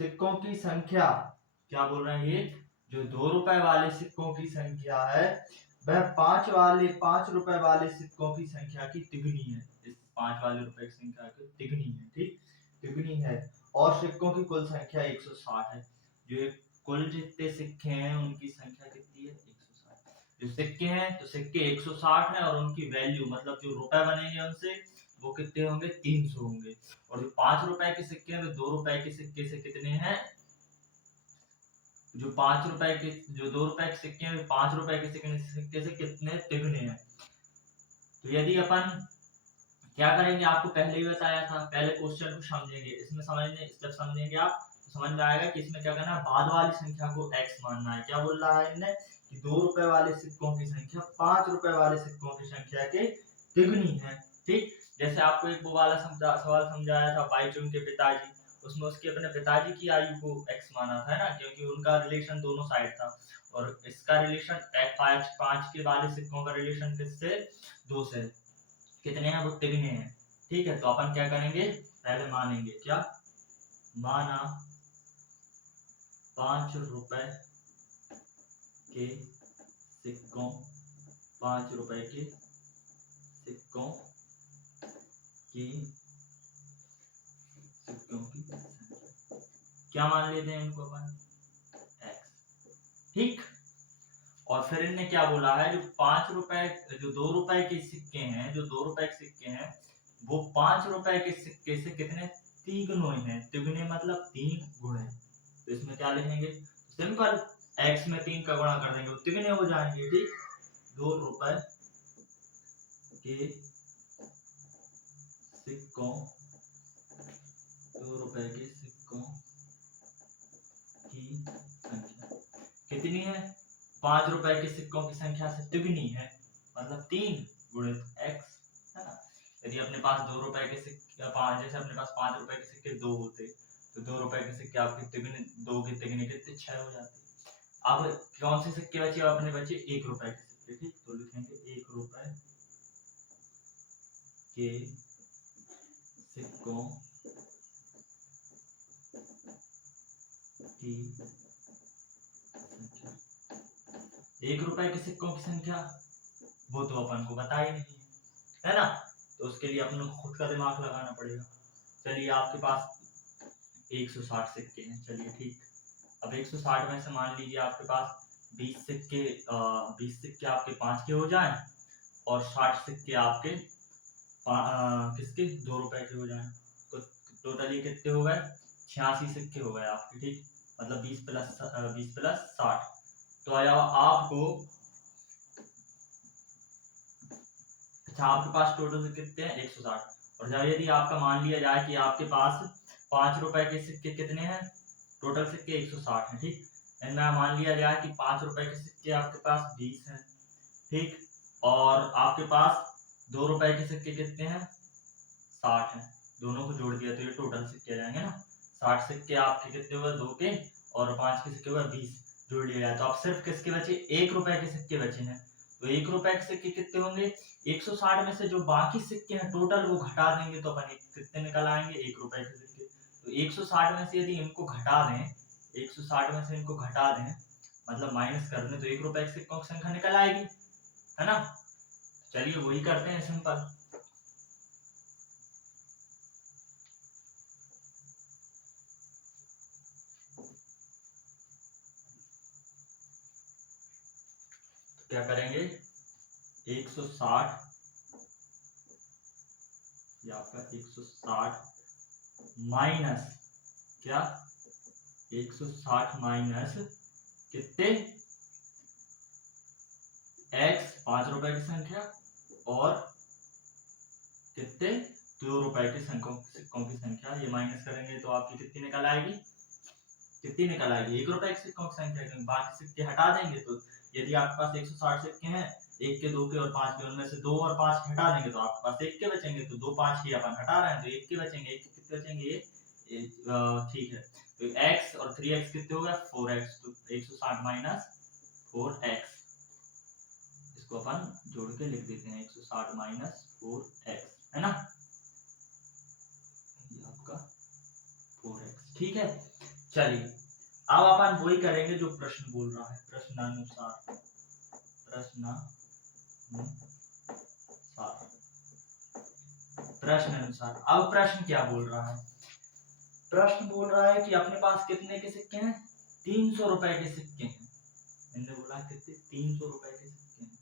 सिक्कों की संख्या क्या बोल रहे हैं? ये जो 2 रुपए वाले सिक्कों की संख्या है वह 5 रुपए वाले सिक्कों की संख्या की तिगुनी है। इस 5 वाले रुपए की संख्या की तिगुनी है, ठीक, तिगुनी है। और सिक्कों की कुल संख्या 160 है। जो कुल जितने सिक्के हैं उनकी संख्या कितनी है? 160। जो सिक्के हैं तो सिक्के 160 है और उनकी वैल्यू मतलब जो रुपए बनेंगे उनसे वो कितने होंगे? 300 होंगे। और जो 5 रुपए के सिक्के हैं वो 2 रुपए के सिक्के से कितने हैं? जो 5 रुपए के जो 2 रुपए के सिक्के हैं 5 रुपए के सिक्के से कितने तिगुने हैं। तो यदि अपन क्या करेंगे, आपको पहले ही बताया था, पहले क्वेश्चन को समझेंगे, इसमें समझने जब समझेंगे आप तो समझ में आएगा कि इसमें क्या करना है, बाद वाली संख्या को x मानना है। क्या बोल रहा है इनने कि 2 रुपए वाले सिक्कों की संख्या 5 रुपए वाले सिक्कों की संख्या के तिगुनी है, ठीक। जैसे आपको एक वो वाला सवाल समझाया था बाईचुंग के पिताजी, उसमें उसके अपने पिताजी की आयु को x माना था, है ना, क्योंकि उनका रिलेशन दोनों साइड था। और इसका रिलेशन 5 के वाले सिक्कों का रिलेशन किससे? 2 से। कितने हैं? वो तिगने हैं, ठीक है। तो अपन क्या करेंगे, पहले मानेंगे, क्या माना 5 रुपए के सिक्कों 5 रुपए के सिक्कों की संख्या, क्या मान लेते हैं इनको अपन? x, ठीक। और फिर इनने क्या बोला है, जो 5 रुपए जो 2 रुपए के सिक्के हैं, जो 2 रुपए के सिक्के हैं वो 5 रुपए के सिक्के से कितने तिगुने हैं। तिगुने मतलब 3 गुणे। तो इसमें क्या लिखेंगे? सिंपल, x में 3 का गुणा कर देंगे, तिगुने हो जाएंगे, ठीक। 2 रुपए के सिक्कों 2 रुपए के सिक्कों की संख्या कितनी है? 5 रुपए के सिक्कों की संख्या से तिगुनी है, मतलब 3 गुणित x, है ना। यदि अपने पास 2 रुपए के सिक्के 5, जैसे अपने पास 5 रुपए के सिक्के 2 होते तो 2 रुपए के सिक्के आपके तिगुने 2 के तिगुने कितने? 6 हो जाते। अब कौन से सिक्के बचे? अपने बचे 1 रुपए के सिक्के, ठीक। तो लिखेंगे 1 रुपए के सिक्कों की संख्या। 1 रुपए के सिक्कों की संख्या वो तो अपन को पता ही नहीं है ना, तो उसके लिए अपन को खुद का दिमाग लगाना पड़ेगा। चलिए, आपके पास 160 सिक्के हैं, चलिए ठीक। अब 160 में से मान लीजिए आपके पास 20 सिक्के 20 सिक्के आपके 5 के हो जाएं और 60 सिक्के आपके किसके? 2 रुपए के हो जाएं। तो टोटली कितने हो गए? 86 सिक्के हो गए आपके, ठीक। मतलब 20 प्लस 60। तो आपको अच्छा, आपके पास टोटल से कितने हैं? 160। और जब यदि आपका मान लिया जाए कि आपके पास 5 रुपए के सिक्के कितने हैं? टोटल सिक्के 160 हैं, ठीक। इनमें मान लिया जाए कि 5 रुपए के सिक्के आपके पास 20 हैं, ठीक। और आपके पास 2 रुपए के सिक्के कितने हैं? 60 हैं। दोनों को जोड़ दिया तो ये टोटल सिक्के आ जाएंगे ना। 60 सिक्के आपके कितने हुए? 2 के, और 5 के सिक्के हुए 20, जोड़ लिया जाए तो आप सिर्फ किसके बचे? 1 रुपए के सिक्के बचे हैं। तो 1 रुपए के सिक्के कितने होंगे? 160 में से जो बाकी सिक्के हैं टोटल वो घटा देंगे तो अपन कितने निकल आएंगे? 1 रुपए के सिक्के। तो 160 में से यदि इनको घटा दें, 160 में से इनको घटा दें मतलब माइनस कर दें तो 1 रुपए के सिक्कों की संख्या निकल आएगी, है ना। चलिए वही करते हैं, सिंपल। क्या करेंगे? 160 ये आपका 160 माइनस क्या? 160 माइनस कितने? x 5 रुपए की संख्या और कितने? 2 रुपए के सिक्कों की संख्या। ये माइनस करेंगे तो आपकी कितनी निकल आएगी? कितनी निकल आएगी? 1 रुपए के सिक्कों की संख्या, क्योंकि बाकी सिक्के हटा देंगे तो यदि आपके पास 160 सिक्के हैं, 1 के, 2 के और 5 के, उनमें से 2 और 5 हटा देंगे तो आपके पास 1 के बचेंगे। तो 2 5 की अपन हटा रहे हैं तो 1 के बचेंगे। 1 के कितने बचेंगे? ठीक है। तो x और 3x कितने हो गए? 4x। तो 160 माइनस 4x, इसको अपन जोड़ के लिख देते हैं 160 माइनस 4x, है ना। ये आपका 4x, ठीक है। चलिए अब अपन वही करेंगे जो प्रश्न बोल रहा है, प्रश्नानुसार। प्रश्न अनुसार। अब प्रश्न क्या बोल रहा है? प्रश्न बोल रहा है कि अपने पास कितने के सिक्के हैं? 300 रुपए के सिक्के हैं। मैंने बोला कितने? 300 रुपए के सिक्के हैं।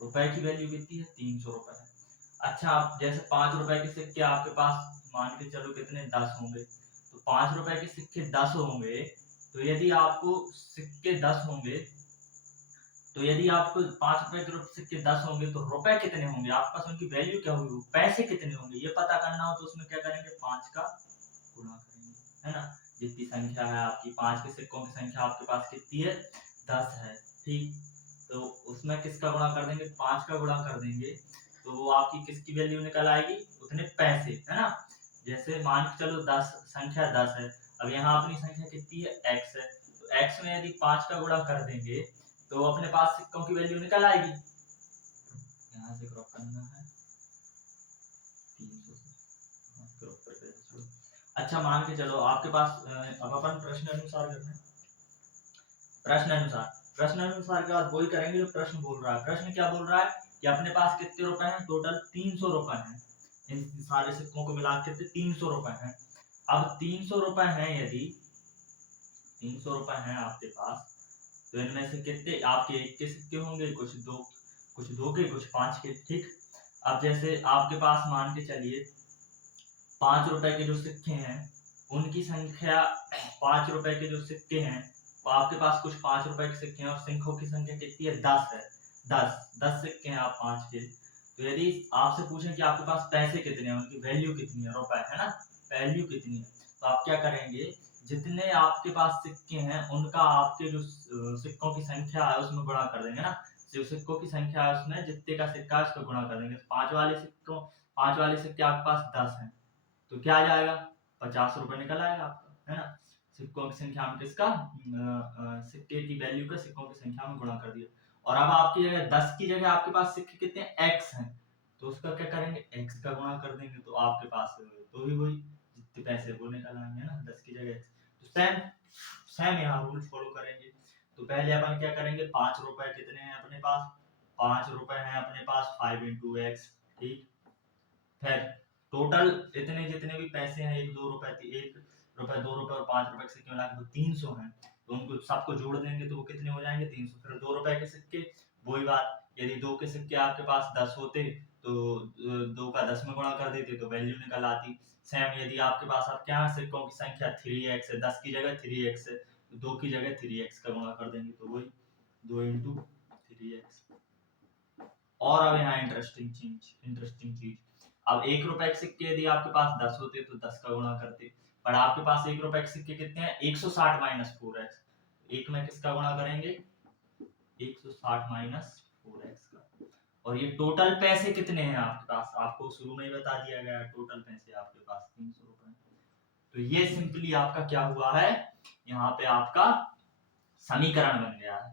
रुपए की वैल्यू कितनी है? 300 रुपए है। अच्छा, आप जैसे 5 रुपए के सिक्के आपके पास मान के चलो कितने? 10 होंगे। तो 5 रुपए के सिक्के 10 होंगे। तो यदि आपको सिक्के 10 होंगे, तो यदि आपको 5 रुपए के सिक्के 10 होंगे तो रुपए कितने होंगे आपके पास? उनकी वैल्यू क्या होगी? पैसे कितने होंगे ये पता करना हो तो उसमें क्या करेंगे? 5 का गुणा करेंगे, है ना? जितनी संख्या है आपकी 5 के सिक्कों की संख्या आपके पास कितनी है? 10 है, ठीक। तो उसमें किसका गुणा कर देंगे? 5 का गुणा कर देंगे तो वो आपकी किसकी वैल्यू निकल आएगी? उतने पैसे, है ना? जैसे मान के चलो 10 संख्या 10 है। अब यहाँ अपनी संख्या कितनी है? x है। तो x में यदि 5 का गुणा कर देंगे तो अपने पास सिक्कों की वैल्यू निकल आएगी। यहाँ से क्रॉप करना है 300 से क्रॉप करके। अच्छा, मान के चलो आपके पास अब अपन प्रश्न अनुसार करते हैं। प्रश्न अनुसार के बाद वही करेंगे जो प्रश्न बोल रहा है। प्रश्न क्या बोल रहा है कि अपने पास कितने रुपए हैं? टोटल 300 रुपए हैं। इन सारे सिक्कों को मिला के 300 रुपए हैं। अब 300 रुपए हैं, यदि 300 रुपए हैं आपके पास, तो इनमें से कितने आपके एक के सिक्के होंगे? कुछ दो के, कुछ 5 के, ठीक। अब जैसे आपके पास मान के चलिए 5 रुपए के जो सिक्के हैं उनकी संख्या, 5 रुपए के जो सिक्के हैं तो आपके पास कुछ 5 रुपए के सिक्के हैं और सिक्कों की संख्या कितनी है? 10 है। 10 सिक्के हैं आप 5 के। तो यदि आपसे पूछें कि आपके पास पैसे कितने हैं, उनकी वैल्यू कितनी है? रुपए, है ना? वैल्यू कितनी है? तो आप क्या करेंगे? जितने आपके पास सिक्के हैं उनका आपके जो सिक्कों की संख्या है उसमें गुणा कर देंगे ना। जो सिक्कों की संख्या है उसमें जितने का सिक्का है उसको गुणा कर देंगे। 5 वाले सिक्के आपके पास 10 हैं तो क्या आ जाएगा? 50 रुपए निकल आएगा आपका, है ना? सिक्कों की संख्या में किसका सिक्के की वैल्यू का सिक्कों की संख्या में गुणा कर दिया। और अब आपकी जगह 10 की जगह आपके पास सिक्के कितने? x हैं। तो उसका क्या करेंगे? x का गुणा कर देंगे तो आपके पास तो भी वही जितने पैसे वो निकल आएंगे ना 10 की जगह। तो सेम सेम यहाँ रूल फॉलो करेंगे। तो पहले अपन क्या करेंगे? 5 रुपए कितने हैं अपने पास? 5 रुपए हैं अपने पास 5 into x, ठीक। फिर टोटल इतने जितने भी पैसे हैं 1 रुपए 2 रुपए और 5 रुपए के सिक्के मिला के तो 300 हैं। तो उनको सबको जोड़ देंगे तो वो कितने हो जाएंगे? 300। फिर 2 रुपए के सिक्के, वही बात, यदि 2 के सिक्के आपके पास 10 होते तो 2 का 10 में गुणा कर देते तो वैल्यू निकल आती। सेम यदि आपके पास अब क्या है? सिक्कों की संख्या 3x है, 10 की जगह 3x है तो 2 की जगह 3x का गुणा कर देंगे तो वही 2 into 3x। और अब यहाँ इंटरेस्टिंग चीज, अब 1 रुपए के सिक्के यदि आपके पास 10 होते तो 10 का गुणा करते, पर आपके पास 1 रुपए के सिक्के कितने हैं? 160 माइनस 4x। एक में किसका गुणा करेंगे? 160 माइनस 4x का। और ये टोटल पैसे कितने हैं आपके पास? आपको शुरू में ही बता दिया गया है टोटल पैसे आपके पास 300 रुपए। तो ये सिंपली आपका क्या हुआ है? यहाँ पे आपका समीकरण बन गया है।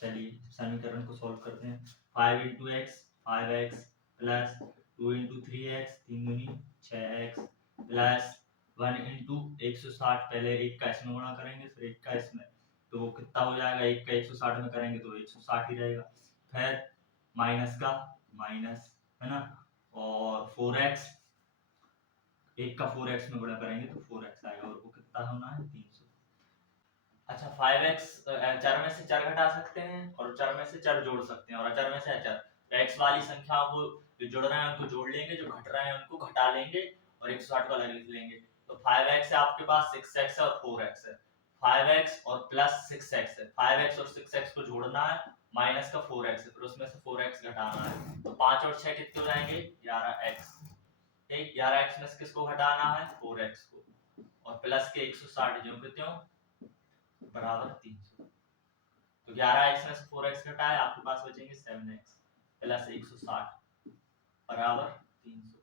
चलिए समीकरण को सॉल्व करते हैं। 5 into x 5x plus 2 into 3x 3 दूनी 6x प्लस 1 into 160, पहले एक का इसमें गुणा करेंगे फिर एक का इसमें, तो वो कितना हो जाएगा? एक का 160 में करेंगे तो 160 ही रहेगा। फिर माइनस का माइनस, है ना? और 4x, एक का 4x में गुणा करेंगे तो 4x आएगा और वो कितना होना है? 300। अच्छा, 5x चर में से चर घटा सकते हैं और चर में से चर जोड़ सकते हैं और अचर में से अचर। तो x वाली संख्याओं को जो जुड़ रहे हैं उनको जोड़ लेंगे, जो घट रहे हैं उनको घटा लेंगे और 160 को अलग लिख लेंगे। तो 5x है आपके पास 6x है और 4x है। 5x और प्लस 6x है। 5x और 6x को जोड़ना है, माइनस का 4x है, फिर उसमें से 4x घटाना है। तो 5 और 6 कितने हो जाएंगे? 11x। ठीक, 11x में से किसको घटाना है? 4x को। और प्लस के 160 जो कितने हो? बराबर 300। तो 11x में से 4x घटाए आपके पास बचेंगे 7x प्लस 160 बराबर 300।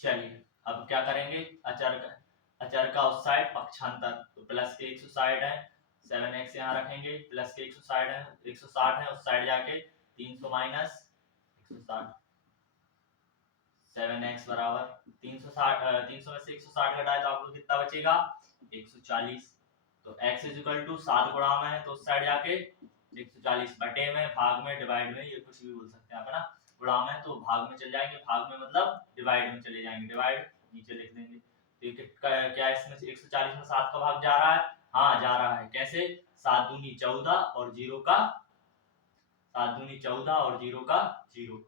चलिए अब क्या करेंगे? अचर का उस साइड पक्षांतर, तो प्लस के 160 है, 7x यहाँ रखेंगे, प्लस के 160 है उस साइड जाके 300 माइनस 160, 7x बराबर 360। 300 में से 160 घटाए तो आपको कितना बचेगा? 140। तो x इज इक्वल टू 7 गुणा में है तो उस साइड जाके 140 बटे में, भाग में, डिवाइड में, ये कुछ भी बोल सकते हैं आप, है ना। गुणा में तो भाग में चले जाएंगे, भाग में मतलब डिवाइड में चले जाएंगे, डिवाइड नीचे लिख देंगे। तो क्या इसमें से 140 में 7 का भाग जा रहा है? हाँ जा रहा है। कैसे? 7 दूनी 14 और 0 का 7 दूनी 14 और 0 का 0।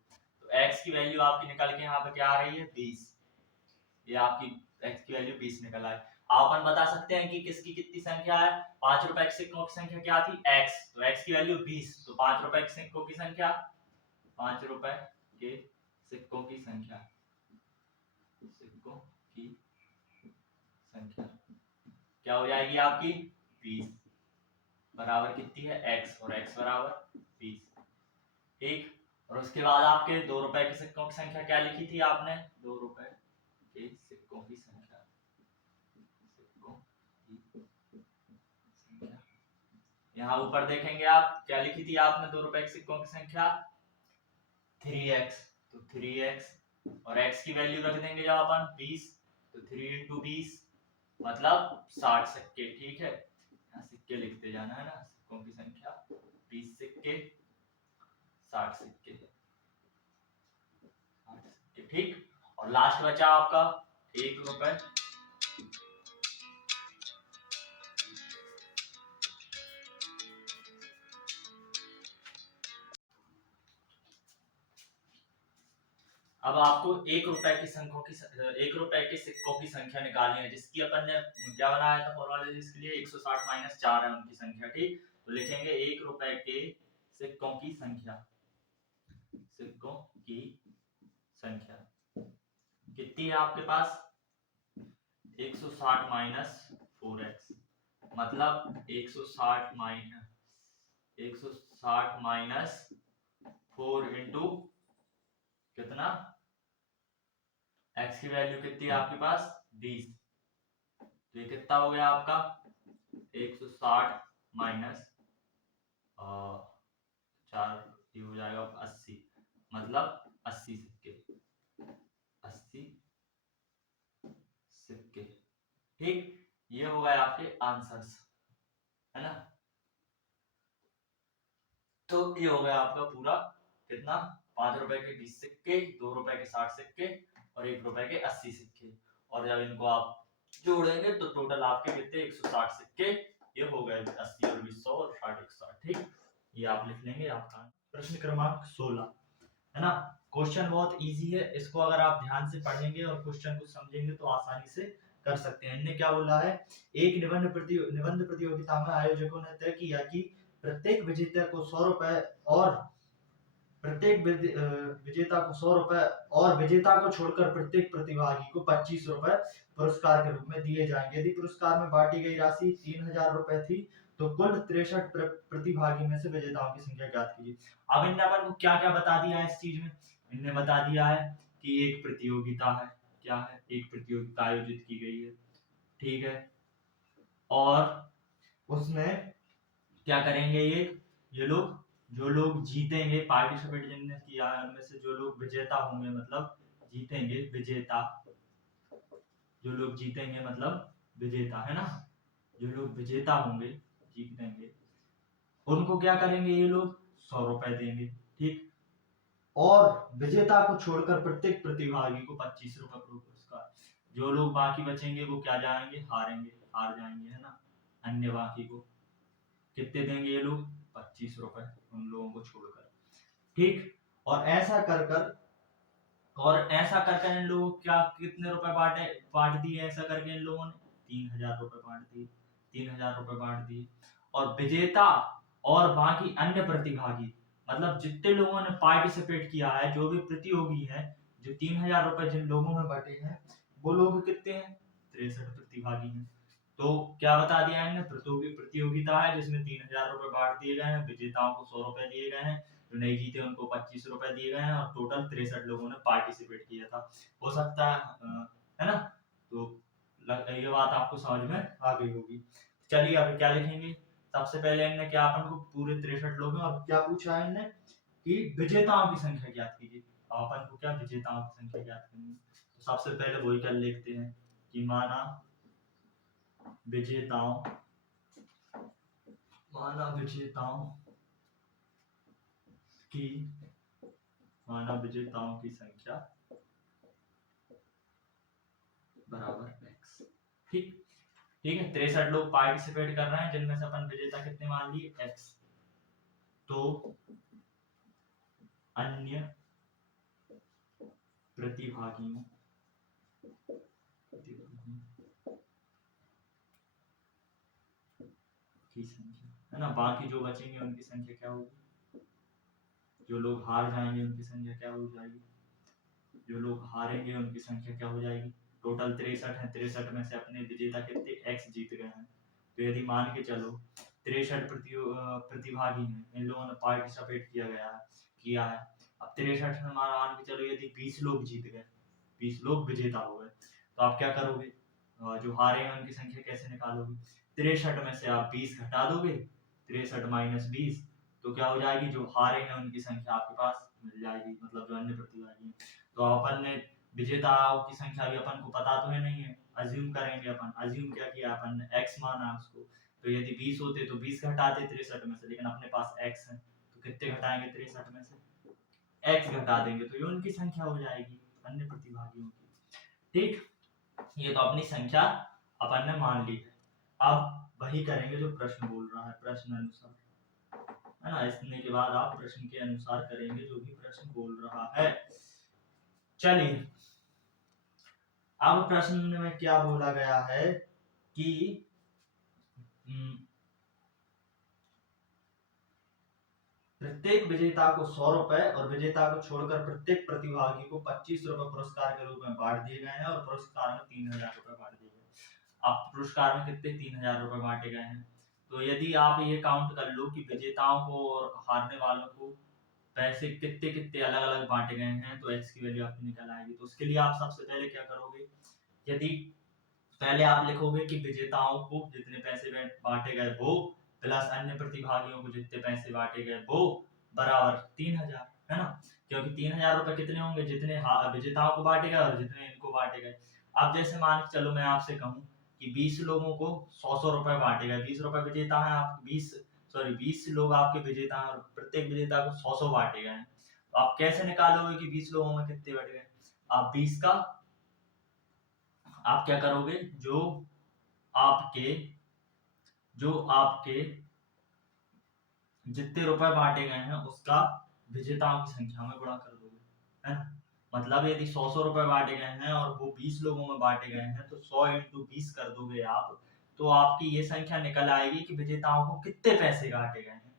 तो x की वैल्यू आपकी निकल के यहाँ पे क्या आ रही है? 20। ये आपकी x की वैल्यू 20 निकल आई। आप अपन बता सकते हैं कि किसकी कितनी संख्या है? 5 रुपए के सिक्कों की संख्या क्या थी? x। तो x की वैल्यू 20, तो 5 रुपए के सिक्कों की संख्या, 5 रुपए के सिक्कों की संख्या, सिक्कों की संख्या क्या हो जाएगी आपकी? 20 बराबर कितनी है? x, और x बराबर 20। ठीक। और उसके बाद आपके 2 रुपए के सिक्कों की संख्या क्या लिखी थी आपने? 2 रुपए के सिक्कों की संख्या, सिक्कों की संख्या। यहाँ ऊपर देखेंगे आप, क्या लिखी थी आपने 2 रुपए के सिक्कों की संख्या? 3x। तो 3x और x की वैल्यू रख देंगे जब अपन 20, तो 3 इंटू 20 मतलब 60 सिक्के। ठीक है, यहाँ सिक्के लिखते जाना है ना, सिक्कों की संख्या 20 सिक्के, 60 सिक्के, 60 सिक्के। ठीक। और लास्ट बचा आपका 1 रुपए। अब आपको 1 रुपए की संख्या की 1 रुपए के सिक्कों की संख्या निकालनी है, जिसकी अपन ने क्या बनाया था फॉर्मूला, जिसके लिए 160 माइनस 4 है उनकी संख्या। ठीक। तो लिखेंगे 1 रुपए के सिक्कों की संख्या, सिक्कों की संख्या कितनी है आपके पास? 160 माइनस 4x, मतलब 160 माइनस 4 इंटू कितना? x की वैल्यू कितनी है आपके पास? 20। तो ये कितना हो गया आपका? 160 माइनस 4, ये हो जाएगा 80, मतलब 80 सिक्के, 80 सिक्के। ठीक। ये हो गए आपके आंसर्स, है ना। तो ये हो गया आपका पूरा कितना? 5 रुपए के 20 सिक्के, 2 रुपए के 60 सिक्के और 1 रुपए के 80 सिक्के। और जब इनको आप जोड़ेंगे तो टोटल आपके कितने? 160 सिक्के। ये हो गए 80 और 20 100 और 60 160। ठीक। ये आप लिख लेंगे आपका प्रश्न क्रमांक 16, है ना। क्वेश्चन बहुत इजी है, इसको अगर आप ध्यान से पढ़ेंगे और क्वेश्चन को समझेंगे तो आसानी से कर सकते हैं। इनने क्या बोला है? एक निबंध प्रतियोगिता में आयोजकों ने तय किया कि प्रत्येक विजेता को 100 रुपए और विजेता को 100 रुपए और विजेता को छोड़कर प्रत्येक प्रतिभागी को 25 रुपए पुरस्कार के रूप में दिए जाएंगे। यदि पुरस्कार में बांटी गई राशि 3000 रुपए थी तो कुल 63 प्रतिभागी में से विजेताओं की संख्या ज्ञात कीजिए। अब इनने अपन को क्या क्या बता दिया है इस चीज में? इनने बता दिया है कि एक प्रतियोगिता है, क्या है? एक प्रतियोगिता आयोजित की गई है। ठीक है। और उसमें क्या करेंगे ये लोग, जो लोग जीतेंगे, पार्टिसिपेट जिनने किया है उनमें से जो लोग विजेता होंगे, मतलब जीतेंगे, विजेता, जो लोग जीतेंगे मतलब विजेता, है ना, जो लोग विजेता होंगे, जीतेंगे, उनको क्या करेंगे? ये लोग 100 रुपए देंगे। ठीक। और विजेता को छोड़कर प्रत्येक प्रतिभागी को 25 रुपए पुरस्कार। जो लोग बाकी बचेंगे वो क्या जाएंगे? हारेंगे, हार जाएंगे, है ना। अन्य बाकी को कितने देंगे ये लोग? 25 रुपए, उन लोगों को छोड़कर। ठीक। और ऐसा कर इन लोगों को क्या कितने रुपए बांट दिए? ऐसा करके इन लोगों ने 3000 रुपए बांट दिए, 3000 रुपए बांट दिए। और विजेता और बाकी अन्य प्रतिभागी, मतलब जितने लोगों ने पार्टिसिपेट किया है, जो भी प्रतियोगी है, जो 3000 रुपए जिन लोगों में बटे हैं, वो लोग कितने हैं? 63 प्रतिभागी हैं। तो क्या बता दिया इन्हें? प्रतियोगिता है जिसमें 3000 रुपए बांट दिए गए हैं, विजेताओं को 100 रुपए दिए गए हैं, जो नहीं जीते उनको 25 रुपए दिए गए हैं, और टोटल 63 लोगों ने पार्टिसिपेट किया था। हो सकता है ना। तो ये बात आपको समझ में आ गई होगी। चलिए अब क्या लिखेंगे? सबसे पहले इनने क्या अपन को पूरे 63 लोग हैं, और क्या पूछा है इनने कि विजेताओं की संख्या ज्ञात कीजिए। अपन को क्या विजेताओं की संख्या ज्ञात करनी है? तो सबसे पहले वही कर लेते हैं कि माना विजेताओं की माना विजेताओं की संख्या बराबर x। ठीक ठीक है, 63 लोग पार्टिसिपेट कर रहे हैं जिनमें से अपन विजेता कितने मान लिए x। तो अन्य प्रतिभागियों की संख्या है ना, बाकी जो बचेंगे उनकी संख्या क्या होगी, जो लोग हार जाएंगे उनकी संख्या क्या हो जाएगी, जो लोग हारेंगे उनकी संख्या क्या हो जाएगी। टोटल 63 है, 63 में से अपने विजेता कितने x जीत गए हैं। तो यदि मान के चलो 63 प्रतिभागी हैं, इन लोगों ने पार्टिसिपेट किया है। अब 63 में मान के चलो यदि 20 लोग जीत गए, 20 लोग विजेता हो गए, तो आप क्या करोगे, जो हारे हैं उनकी संख्या कैसे निकालोगे। 63 में से आप 20 घटा दोगे, 63 माइनस 20, तो क्या हो जाएगी, जो हारे हैं उनकी संख्या आपके पास मिल जाएगी, मतलब जो अन्य प्रतिभागी हैं। तो अपन ने विजेताओं की संख्या भी अपन को पता तो है नहीं है, अज्यूम करेंगे अपन। अज्यूम क्या किया अपन ने, x माना उसको। तो यदि 20 होते तो 20 घटाते 63 में से, लेकिन अपने पास x है तो कितने घटाएंगे 63 में से, x घटा देंगे, तो ये उनकी संख्या हो जाएगी अन्य प्रतिभागियों की। ठीक, ये तो अपनी संख्या अपन ने मान ली है। अब वही करेंगे जो प्रश्न बोल रहा है, प्रश्न अनुसार, है ना। इसने के बाद आप प्रश्न के अनुसार करेंगे जो भी प्रश्न बोल रहा है। चलिए, अब प्रश्न में क्या बोला गया है कि प्रत्येक विजेता को 100 रुपए और विजेता को छोड़कर प्रत्येक प्रतिभागी को 25 रुपए पुरस्कार के रूप में बांट दिए गए हैं और पुरस्कार में 3000 रुपए बांट दिए गए। अब पुरस्कार में कितने 3000 रुपए बांटे गए हैं, तो यदि आप ये काउंट कर लो कि विजेताओं को और हारने वालों को पैसे कितने कितने अलग अलग बांटे गए हैं, तो x की वैल्यू आपकी निकल आएगी। तो उसके लिए आप सबसे पहले क्या करोगे, यदि पहले आप लिखोगे कि विजेताओं को जितने पैसे बांटे गए वो प्लस अन्य प्रतिभागियों को जितने पैसे बांटे गए वो बराबर 3000, है ना। क्योंकि 3000 रुपए कितने होंगे, जितने विजेताओं को बांटे गए और जितने इनको बांटे गए। अब जैसे मान के चलो मैं आपसे कहूँ कि 20 लोगों को 100 रुपए बांटे गए, 20 रुपए विजेता है, आप 20 लोग आपके विजेता हैं और प्रत्येक विजेता को 100 बांटे गए हैं। तो आप कैसे निकालोगे कि 20 लोगों में कितने बट गए। आप 20 का आप क्या करोगे, जो आपके जितने रुपए बांटे गए हैं उसका विजेताओं की संख्या में गुणा कर दोगे, है ना। मतलब यदि 100 रुपए बांटे गए हैं और वो 20 लोगों में बांटे गए हैं, तो 100 × 20 कर दोगे आप, तो आपकी ये संख्या निकल आएगी कि विजेताओं को कितने पैसे बांटे गए हैं।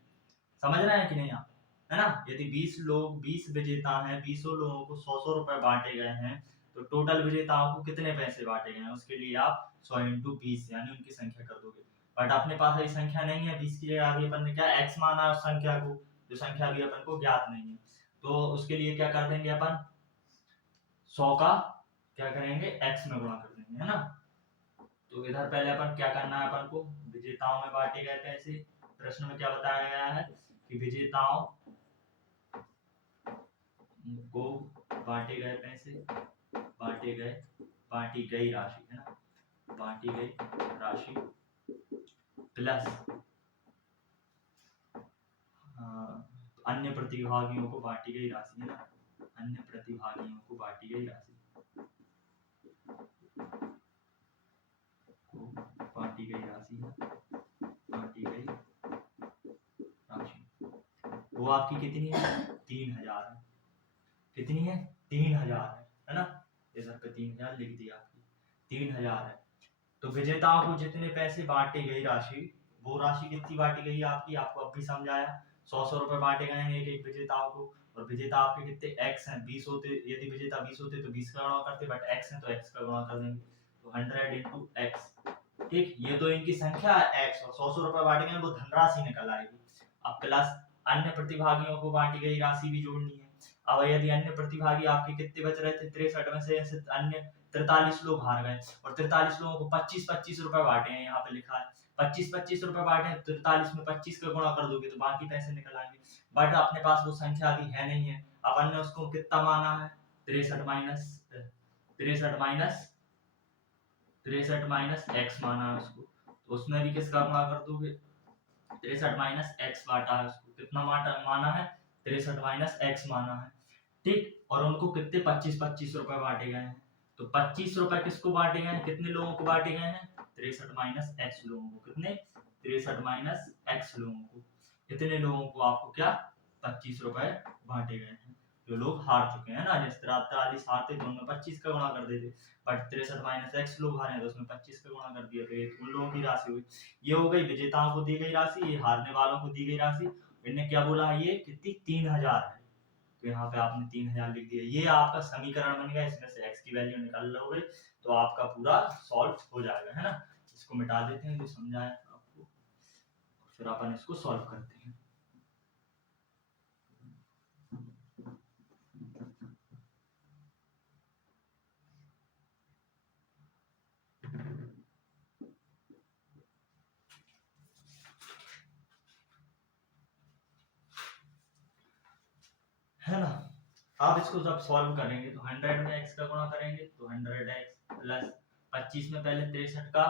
समझ रहे हैं कि नहीं आप, है ना। यदि 20 विजेता हैं, 20 लोगों को 100 रुपए बांटे गए हैं, तो टोटल विजेताओं को कितने पैसे बांटे गए हैं, उसके लिए आप 100 × 20 यानी उनकी संख्या कर दोगे। बट अपने पास ये संख्या नहीं है, 20 की जगह अभी अपन ने क्या x माना उस संख्या को, जो संख्या भी अपन को ज्ञात नहीं है। तो उसके लिए क्या कर देंगे अपन, 100 का क्या करेंगे x में गुणा कर देंगे, है ना। तो इधर पहले अपन क्या करना है, अपन को विजेताओं में बांटे गए पैसे, प्रश्न में क्या बताया गया है कि विजेताओं को बांटे गए पैसे, बांटी गई राशि, है ना, बांटी गई राशि प्लस अन्य प्रतिभागियों को बांटी गई राशि, है ना, अन्य प्रतिभागियों को बांटी गई राशि वो आपकी कितनी है, 3000 है। कितनी है, 3000 है ना। इधर पे 3000 लिख दिया, 3000 है। तो विजेताओं को जितने पैसे बांटी गई राशि, वो राशि कितनी बांटी गई आपकी, आपको अब भी समझाया, 100 रुपए बांटे गए हैं एक एक विजेताओं को, और विजेता आपके कितने x हैं, 20 होते, यदि विजेता 20 होते तो 20 का गुणा करते, बट x है तो x का गुणा कर देंगे, तो 100 × x। ठीक, ये तो इनकी संख्या है x, और 100 रुपए बांटे गए वो धनराशि निकल आएगी। अब प्लस अन्य प्रतिभागियों को बांटी गई राशि भी जोड़नी है। अब यदि अन्य प्रतिभागी आपके कितने बच रहे थे 63 में से, ऐसे अन्य 43 लोग हार गए और 43 लोगों को 25-25 रुपए बांटे हैं, यहाँ पे लिखा है 25-25 रुपए बांटे, 43 में 25 का गुणा कर दोगे तो बाकी पैसे निकल आएंगे। बट अपने पास वो संख्या अभी है नहीं है, अपन ने उसको कितना माना है, 63 माइनस x माना है उसको, तो उसमें भी किसका गुणा कर दोगे, 63 - x बांटा है उसको, कितना माना है 63 माइनस एक्स माना है, ठीक। और उनको कितने 25-25 रुपए बांटे गए हैं, तो 25 रुपए किसको बांटे गए हैं, कितने लोगों को बांटे गए हैं, 63 माइनस एक्स लोगों को, कितने 63 माइनस एक्स लोगों को, कितने लोगों को आपको क्या 25 रुपए बांटे गए हैं, जो लोग हार चुके हैं ना, जिस तरह 43 हारते तो उनमें 25 का गुणा कर देते, बट 63 माइनस एक्स लोग हारे हैं तो उसमें 25 का गुणा कर दिया, तो ये उन लोगों की राशि हुई। ये हो गई विजेताओं को दी गई राशि, ये हारने वालों को दी गई राशि। इनने क्या बोला है, ये कितनी 3000 है, तो यहाँ पे आपने 3000 लिख दिया, ये आपका समीकरण बन गया, इसमें से x की वैल्यू निकाल लोगे तो आपका पूरा सॉल्व हो जाएगा, है ना। इसको मिटा देते हैं जो समझाया था आपको, फिर अपन इसको सॉल्व करते हैं। है ना, आप इसको जब सॉल्व करेंगे तो 100 में x का गुणा करेंगे तो 100x प्लस 25 में पहले 63 का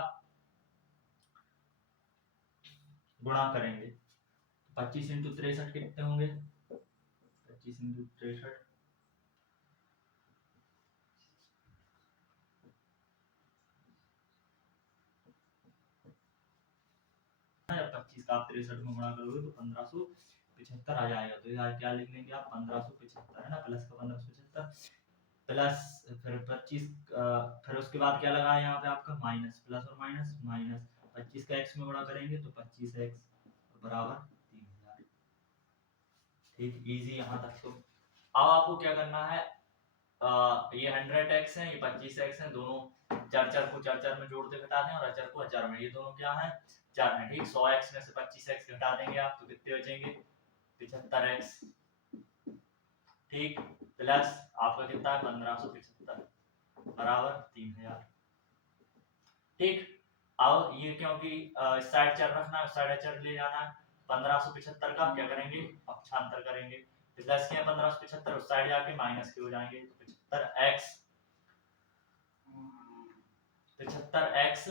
गुणा करेंगे, 25 इंटू 63 कितने होंगे, 25 इंटू 63 या 25 का आप 63 में गुणा करोगे तो 1575 आ जाएगा, तो यार क्या लिख लेंगे आप 1575, है ना, प्लस का 1575 प्लस फिर 25, फिर उसके बाद क्या लगा यहाँ पे आपका माइनस, प्लस और माइनस माइनस 25 का x में गुणा करेंगे तो 25x बराबर 3000, ठीक, इजी यहाँ तक। तो अब आपको क्या करना है, ये 100x है, ये 25x है, दोनों चर को चर में जोड़ते घटाते हैं और अचर को अचर में, ये दोनों क्या है चर है, ठीक। 100x में से 25x घटा देंगे आप तो कितने बचेंगे 75x, ठीक, प्लस आपका कितना है 1575 बराबर 3000, ठीक। अब ये क्योंकि इस साइड चर रखना है, उस साइड अचर ले जाना है, 1575 का क्या करेंगे पक्षांतर करेंगे, प्लस के 1575 उस साइड जाके माइनस के हो जाएंगे, तो 75x 75x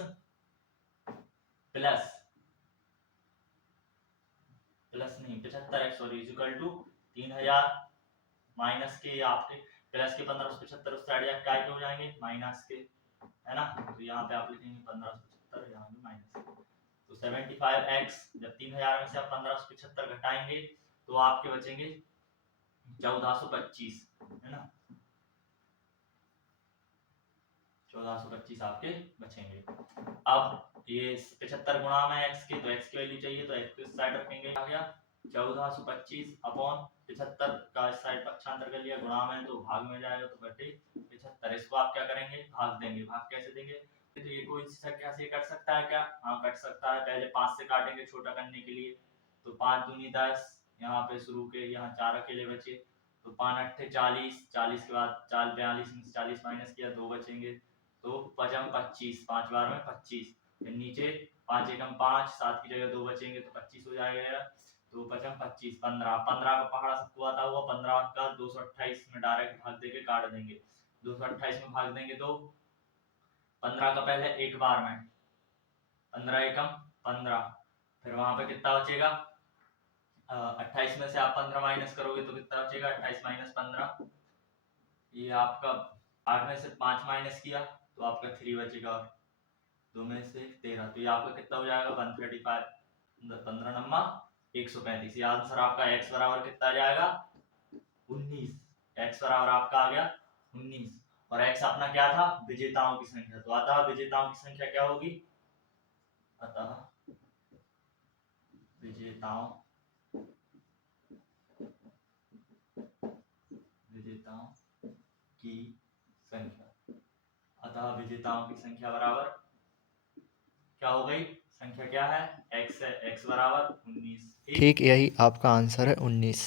प्लस प्लस नहीं 75x sorry equal to 3000 minus के आपके प्लस के 1575 उस साइड जाके काय के हो जाएंगे माइनस के, है ना, तो यहाँ पे आप लिखेंगे 1575, यहाँ पे माइनस, तो 75x जब 3000 में से आप 1575 घटाएंगे तो आपके बचेंगे 1425, है ना, 1425 आपके बचेंगे। अब ये 75 गुणा में x के, तो x की वैल्यू चाहिए तो x को इस साइड रखेंगे, आ गया 1425 अपॉन 75 का इस साइड पक्षांतर कर लिया, गुणा में तो भाग में जाएगा तो बटे 75, इसको आप क्या करेंगे भाग देंगे, भाग कैसे देंगे, तो ये कोई संख्या से कट सकता है क्या, हाँ कट सकता है, पहले 5 से काटेंगे छोटा करने के लिए, तो 5 दूनी 10, यहाँ पे शुरू के यहाँ 4 अकेले बचे, तो 5 अट्ठे 40, 40 के बाद 4 42 में से 40 माइनस किया 2 बचेंगे, तो 5 25, 5 बार में 25, फिर नीचे 5 एकम 5, 7 की जगह 2 बचेंगे तो 25 हो जाएगा, तो 5 25 15, 15 का पहाड़ा सबको आता हुआ 15 का 228 में डायरेक्ट भाग देके काट देंगे, 228 में भाग देंगे तो 15 का पहले एक बार में 15 एकम 15, फिर वहां पे कितना बचेगा 28 में से आप 15 माइनस करोगे तो कितना बचेगा 28 माइनस 15, ये आपका 8 में से 5 माइनस किया तो आपका 3 बचेगा, और 2 में से 13, तो ये आपका कितना हो जाएगा 135, 15 नम्मा 135, ये आंसर आपका x बराबर कितना आ जाएगा 19, x बराबर आपका आ गया 19, और x अपना क्या था विजेताओं की संख्या, तो अतः विजेताओं की संख्या क्या होगी, अतः विजेताओं की संख्या, अतः विजेताओं की संख्या बराबर क्या हो गई, संख्या क्या है x है, x बराबर 19, ठीक, यही आपका आंसर है 19।